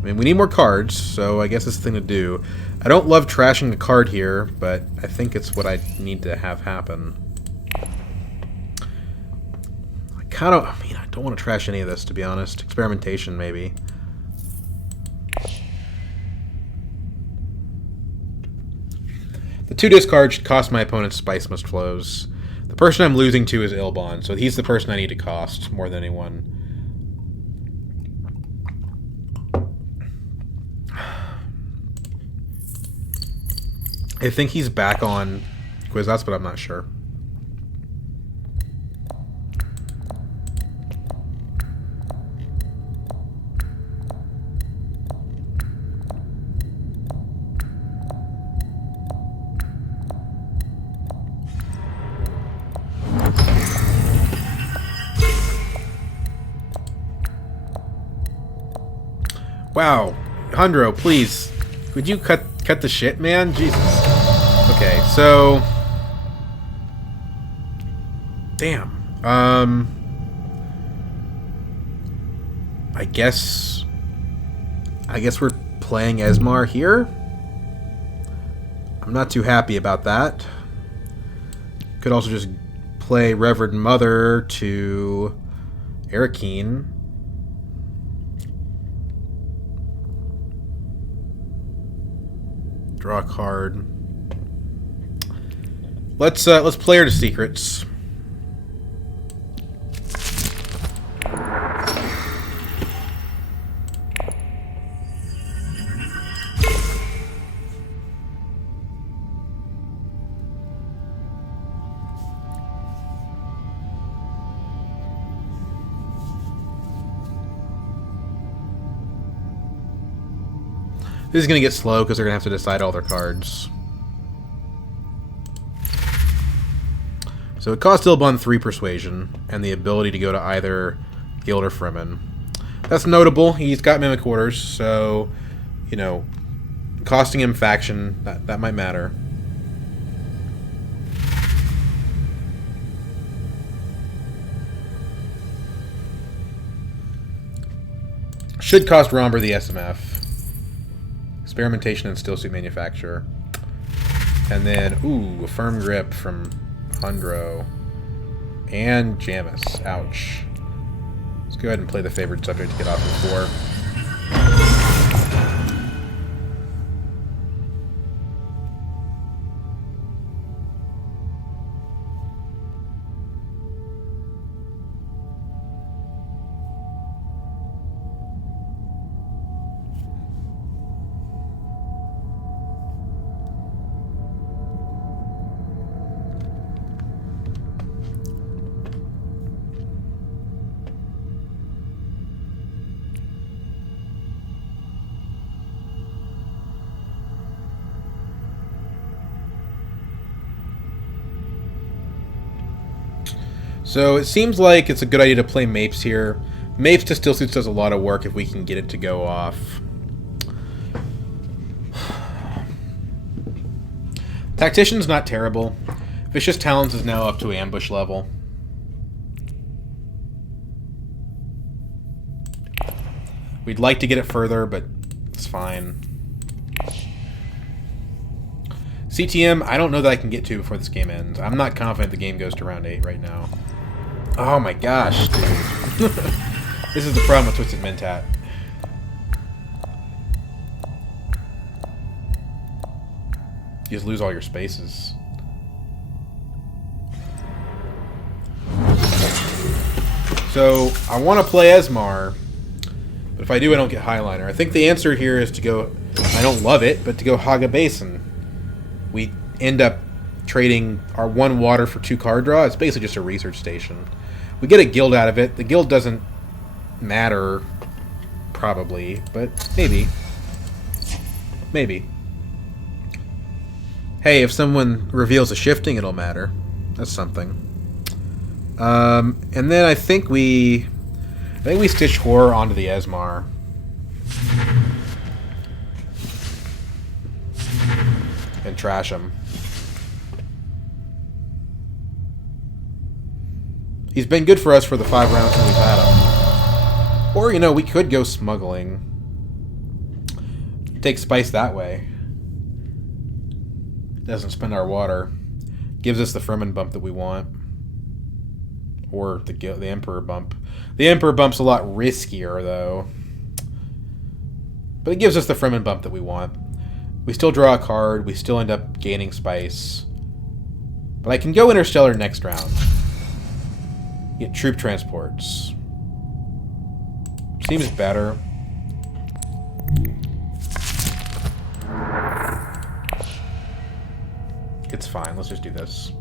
I mean, we need more cards, so I guess it's the thing to do. I don't love trashing a card here, but I think it's what I need to have happen. I mean, I don't want to trash any of this, to be honest. Experimentation, maybe. The 2 discards should cost my opponent Spice Must Flows. The person I'm losing to is Ilbon, so he's the person I need to cost more than anyone. I think he's back on Kwisatz, but I'm not sure. Wow, Hundro, please, would you cut the shit, man? Jesus. Okay, so... Damn. I guess we're playing Esmar here. I'm not too happy about that. Could also just play Reverend Mother to Arakeen. Draw a card. Let's play her to Secrets. This is going to get slow because they're going to have to decide all their cards. So it costs Ilbon 3 Persuasion and the ability to go to either Guild or Fremen. That's notable. He's got Mimic Orders, so, you know, costing him Faction, that might matter. Should cost Romber the SMF. Experimentation and Stillsuit Manufacturer. And then, ooh, a Firm Grip from Hundro. And Jamis. Ouch. Let's go ahead and play the favored subject to get off the 4. So it seems like it's a good idea to play Mapes here. Mapes to Still Suits does a lot of work if we can get it to go off. Tactician's not terrible. Vicious Talons is now up to ambush level. We'd like to get it further, but it's fine. CTM, I don't know that I can get to before this game ends. I'm not confident the game goes to round 8 right now. Oh my gosh, dude. This is the problem with Twisted Mentat. You just lose all your spaces. So, I want to play Esmar, but if I do, I don't get Highliner. I think the answer here is to go, I don't love it, but to go Haga Basin. We end up trading our 1 water for 2 card draw. It's basically just a research station. We get a guild out of it. The guild doesn't matter, probably, but maybe. Maybe. Hey, if someone reveals a shifting, it'll matter. That's something. And then I think we stitch Horror onto the Esmar. And trash him. He's been good for us for the 5 rounds that we've had him. Or, you know, we could go smuggling. Take spice that way. Doesn't spend our water. Gives us the Fremen bump that we want. Or the Emperor bump. The Emperor bump's a lot riskier, though. But it gives us the Fremen bump that we want. We still draw a card. We still end up gaining spice. But I can go Interstellar next round. Get troop transports. Seems better. It's fine. Let's just do this.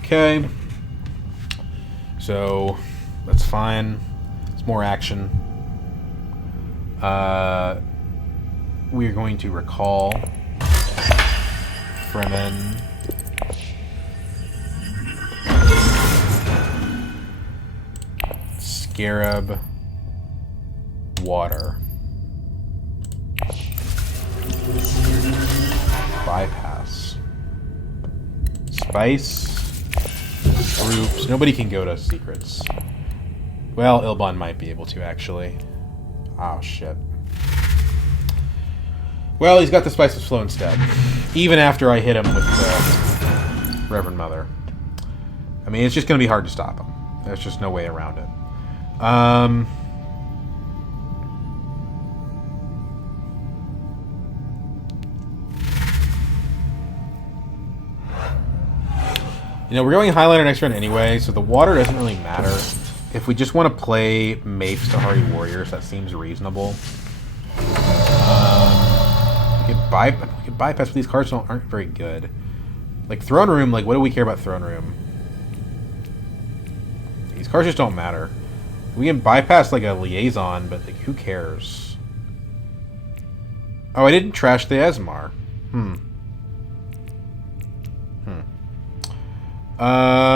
Okay. So, that's fine. It's more action. We're going to recall Fremen. Scarab. Water. Bypass. Spice. Troops. Nobody can go to secrets. Well, Ilbon might be able to, actually. Oh, shit. Well, he's got the Spice of Flow instead. Even after I hit him with the Reverend Mother. I mean, it's just going to be hard to stop him. There's just no way around it. You know, we're going Highliner next round anyway, so the water doesn't really matter. If we just want to play Mapes to Hardy Warriors, that seems reasonable. We can bypass, but these cards aren't very good. Like, Throne Room, like, what do we care about Throne Room? These cards just don't matter. We can bypass, like, a Liaison, but, like, who cares? Oh, I didn't trash the Esmar.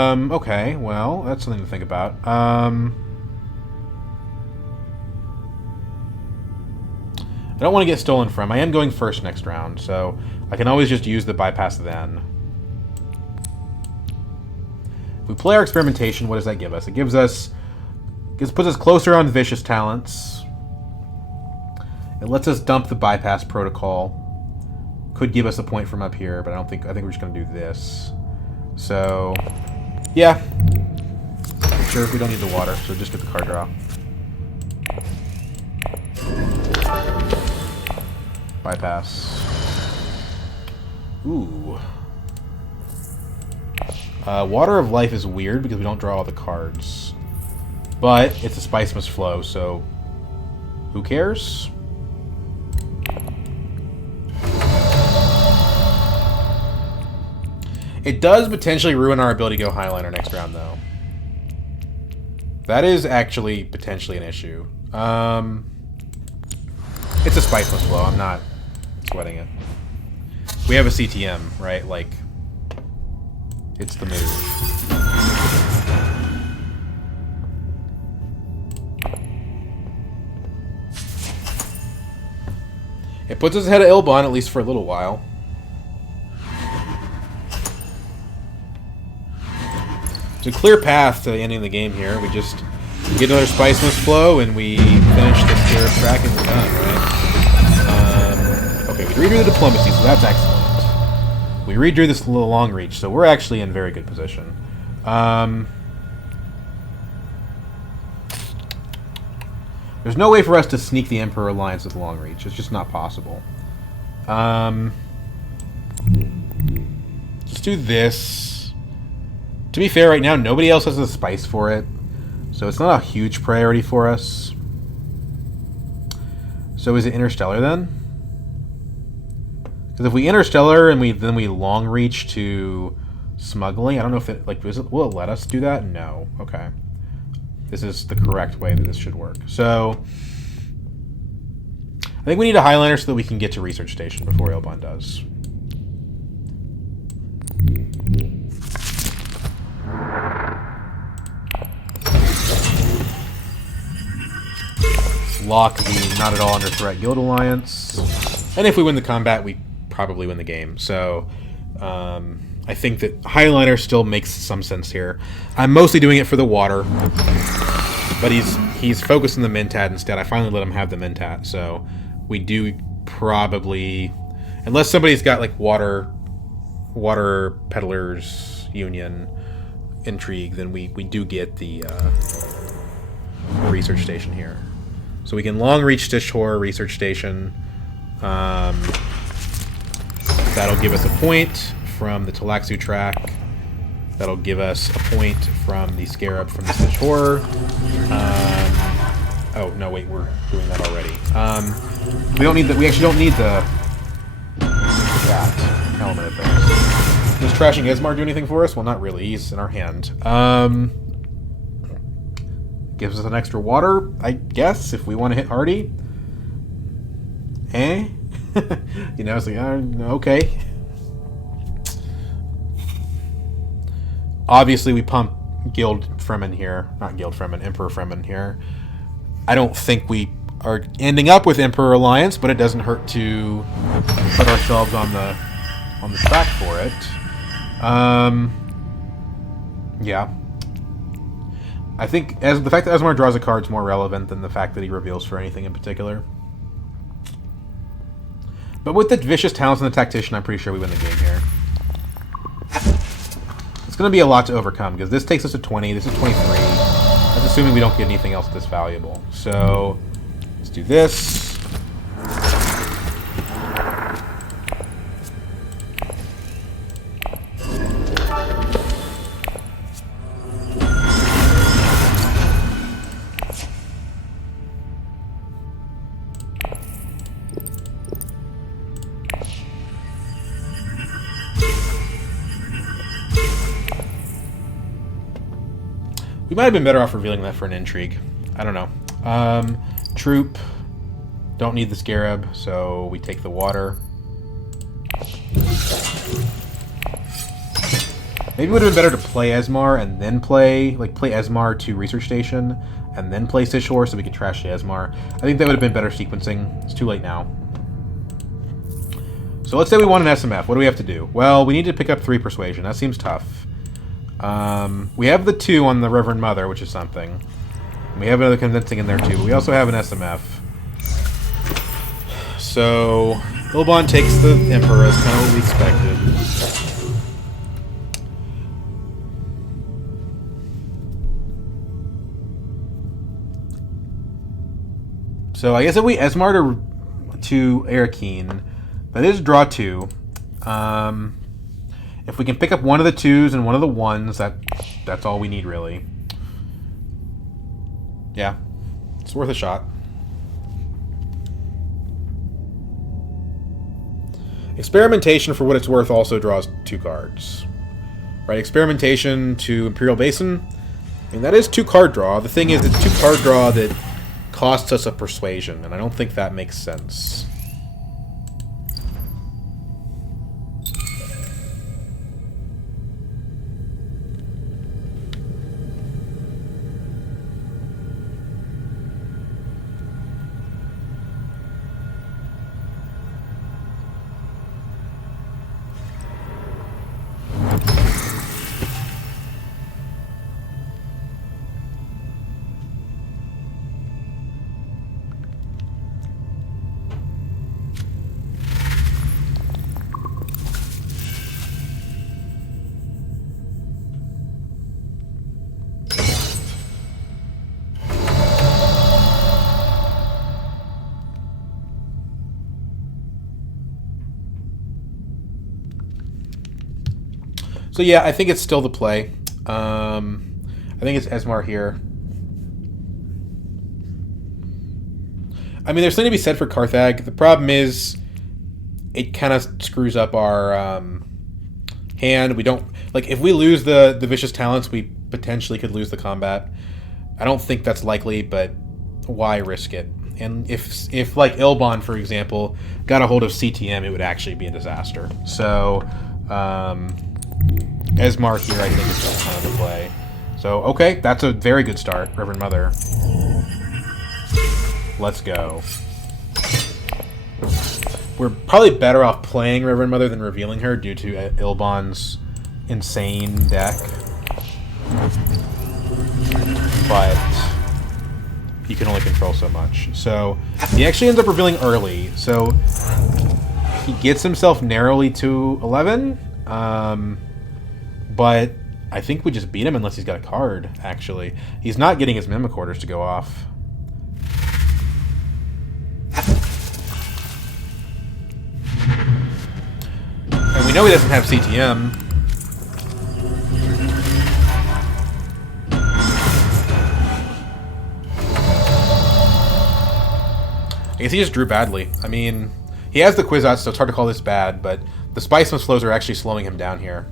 Okay, well, that's something to think about. I don't want to get stolen from. I am going first next round, so I can always just use the bypass then. If we play our experimentation, what does that give us? It gives us... It puts us closer on Vicious Talents. It lets us dump the bypass protocol. Could give us a point from up here, but I think we're just going to do this. So, yeah. Sure, we don't need the water, so just get the card draw. Bypass. Ooh. Water of Life is weird because we don't draw all the cards. But it's a Spice Must Flow, so who cares? It does potentially ruin our ability to go Highliner next round, though. That is actually potentially an issue. It's a Spice Must Flow. I'm not sweating it. We have a CTM, right? Like, It's the move. It puts us ahead of Ilbon, at least for a little while. It's a clear path to the ending of the game here. We just get another Spice Mist flow, and we finish the Scarab track, and we're done, right? Okay, we redrew the Diplomacy, so that's excellent. We redrew this little long reach, so we're actually in very good position. There's no way for us to sneak the Emperor Alliance with long reach. It's just not possible. Let's do this. To be fair, right now, nobody else has the spice for it. So it's not a huge priority for us. So is it Interstellar then? Because if we Interstellar and then we long reach to smuggling, I don't know if it will it let us do that? No. Okay. This is the correct way that this should work. So I think we need a Highliner so that we can get to Research Station before Ilbon does. Lock the not at all under threat Guild Alliance. And if we win the combat, we probably win the game. So I think that Highliner still makes some sense here. I'm mostly doing it for the water. But he's focused on the Mentat instead. I finally let him have the Mentat. So we do probably... Unless somebody's got like Water Peddlers Union intrigue, then we do get the Research Station here. So we can long reach Stitchhor Research Station. That'll give us a point from the Talaxu track. That'll give us a point from the Scarab from the Stitchhor. Oh no, wait, we're doing that already. We don't need the. We actually don't need that element of things. Does trashing Esmar do anything for us? Well, not really. He's in our hand. Gives us an extra water, I guess, if we want to hit Hardy. You know, it's like, okay. Obviously, we pump Guild Fremen here. Not Guild Fremen, Emperor Fremen here. I don't think we are ending up with Emperor Alliance, but it doesn't hurt to put ourselves on the track for it. Yeah. I think the fact that Esmar draws a card is more relevant than the fact that he reveals for anything in particular. But with the Vicious Talents and the Tactician, I'm pretty sure we win the game here. It's going to be a lot to overcome, because this takes us to 20, this is 23. That's assuming we don't get anything else this valuable. So, let's do this. We might have been better off revealing that for an intrigue. I don't know. Troop. Don't need the Scarab, so we take the water. Maybe it would have been better to play Esmar and then play Esmar to Research Station and then play Stitchhor so we could trash the Esmar. I think that would have been better sequencing. It's too late now. So let's say we want an SMF. What do we have to do? Well, we need to pick up 3 Persuasion. That seems tough. We have the 2 on the Reverend Mother, which is something. We have another Convincing in there too, but we also have an SMF. So, Ilbon takes the Emperor, as kind of what we expected. So, I guess if we Esmar to Arakeen, that is draw 2. If we can pick up one of the 2s and one of the 1s, that's all we need, really. Yeah. It's worth a shot. Experimentation, for what it's worth, also draws 2 cards. Right, Experimentation to Imperial Basin. I mean, that is 2 card draw. The thing is, it's 2 card draw that costs us a Persuasion, and I don't think that makes sense. So yeah, I think it's still the play. I think it's Esmar here. I mean, there's something to be said for Carthag. The problem is, it kind of screws up our hand. We don't like if we lose the vicious talents, we potentially could lose the combat. I don't think that's likely, but why risk it? And if like Ilbon, for example, got a hold of CTM, it would actually be a disaster. So Esmar here, I think, is just kind of the play. So okay, that's a very good start, Reverend Mother. Let's go. We're probably better off playing Reverend Mother than revealing her due to Ilbon's insane deck. But he can only control so much. So he actually ends up revealing early. So he gets himself narrowly to 11. But I think we just beat him unless he's got a card, actually. He's not getting his Mimicorders to go off. And we know he doesn't have CTM. I guess he just drew badly. I mean, he has the Quiz Out, so it's hard to call this bad, but the Spicemas flows are actually slowing him down here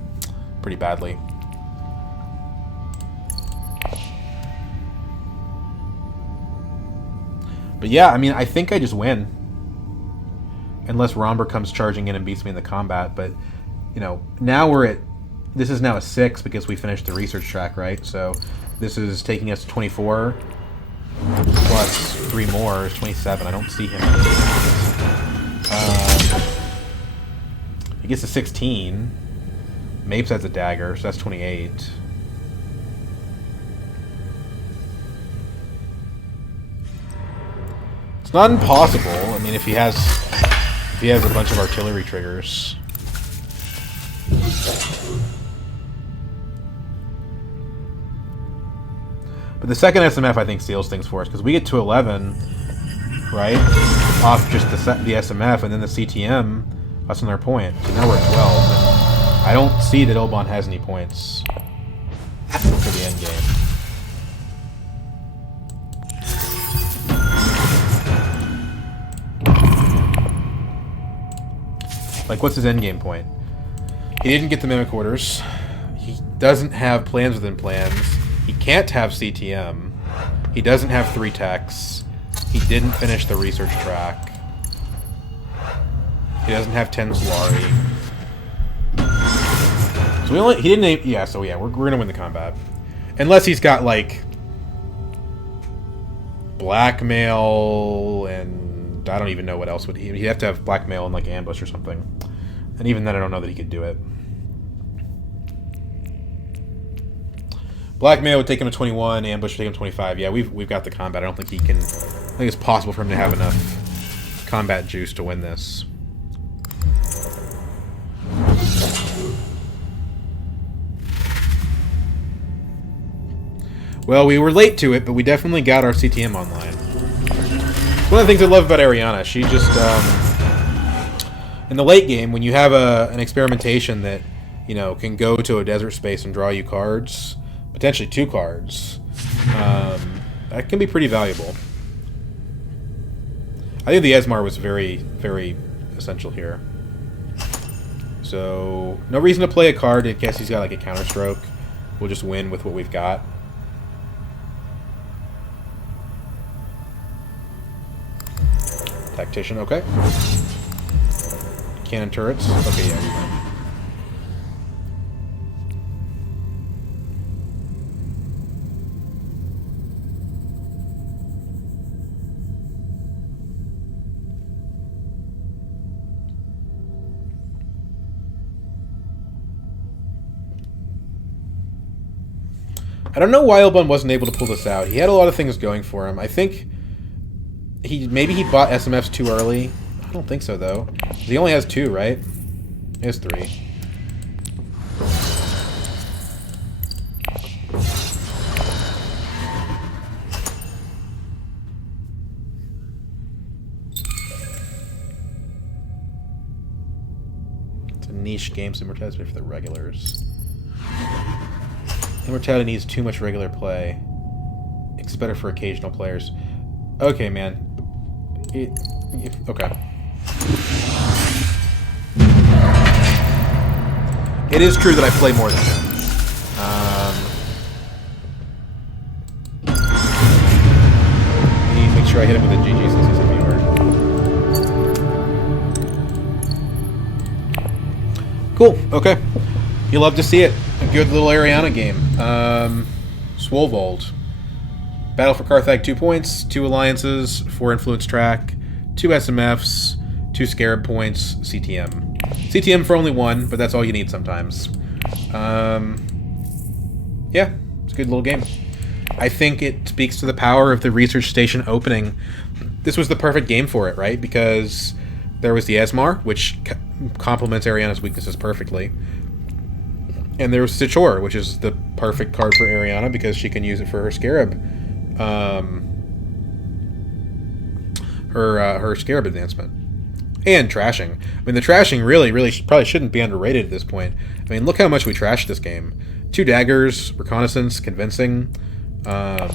pretty badly. But yeah, I mean, I think I just win. Unless Romber comes charging in and beats me in the combat, but, you know, now we're at... This is now a 6 because we finished the research track, right? So this is taking us to 24... plus 3 more is 27. I don't see him. He gets to 16. Mapes has a dagger, so that's 28. It's not impossible. I mean, if he has a bunch of artillery triggers. But the second SMF, I think, seals things for us, because we get to 11, right, off just the SMF, and then the CTM, that's another point. So now we're at 12, and I don't see that Ilbon has any points for the end game. Like, what's his end game point? He didn't get the Mimic Orders. He doesn't have plans within plans. He can't have CTM. He doesn't have 3 techs. He didn't finish the research track. He doesn't have 10 Solari. So he didn't, yeah, so yeah, we're gonna win the combat. Unless he's got, like, blackmail and I don't even know what else would he'd have to have blackmail and, like, ambush or something. And even then I don't know that he could do it. Blackmail would take him to 21, ambush would take him to 25. Yeah, we've got the combat. I don't think he can... I think it's possible for him to have enough combat juice to win this. Well, we were late to it, but we definitely got our CTM online. It's one of the things I love about Ariana. She just... in the late game, when you have an experimentation that, you know, can go to a desert space and draw you cards... potentially 2 cards. That can be pretty valuable. I think the Esmar was very, very essential here. So, no reason to play a card in case he's got like a counterstroke. We'll just win with what we've got. Tactician, okay. Cannon turrets. Okay, yeah, we win. I don't know why Ilbon wasn't able to pull this out. He had a lot of things going for him. I think maybe he bought SMFs too early. I don't think so, though. He only has 2, right? He has 3. It's a niche game, so we're testing for the regulars. Immortality needs too much regular play. It's better for occasional players. Okay, man. Okay. It is true that I play more than him. Let me make sure I hit him with a GG since he's a viewer. Cool. Okay. You love to see it. A good little Ariana game. Swovold. Battle for Carthag, 2 points, 2 alliances, 4 influence track, 2 SMFs, 2 scarab points, CTM. CTM for only 1, but that's all you need sometimes. Yeah, it's a good little game. I think it speaks to the power of the research station opening. This was the perfect game for it, right? Because there was the Esmar, which complements Ariana's weaknesses perfectly. And there was Sichor, which is the perfect card for Ariana because she can use it for her scarab. Her scarab advancement. And trashing. I mean, the trashing really probably shouldn't be underrated at this point. I mean, look how much we trashed this game. 2 daggers, reconnaissance, convincing. I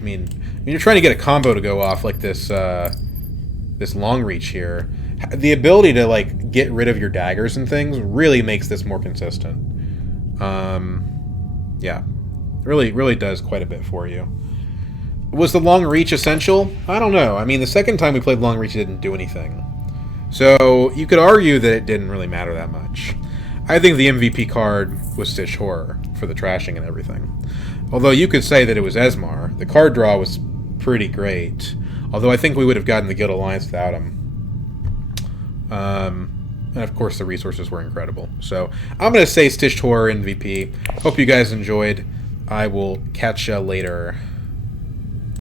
mean, when you're trying to get a combo to go off like this, this long reach here, the ability to like get rid of your daggers and things really makes this more consistent. Yeah, really does quite a bit for you. Was the long reach essential? I don't know. I mean, the second time we played long reach, it didn't do anything. So you could argue that it didn't really matter that much. I think the MVP card was Stitch Horror for the trashing and everything. Although you could say that it was Esmar. The card draw was pretty great. Although I think we would have gotten the Guild Alliance without him. And of course the resources were incredible. So I'm going to say Stitched Horror MVP. Hope you guys enjoyed. I will catch ya later.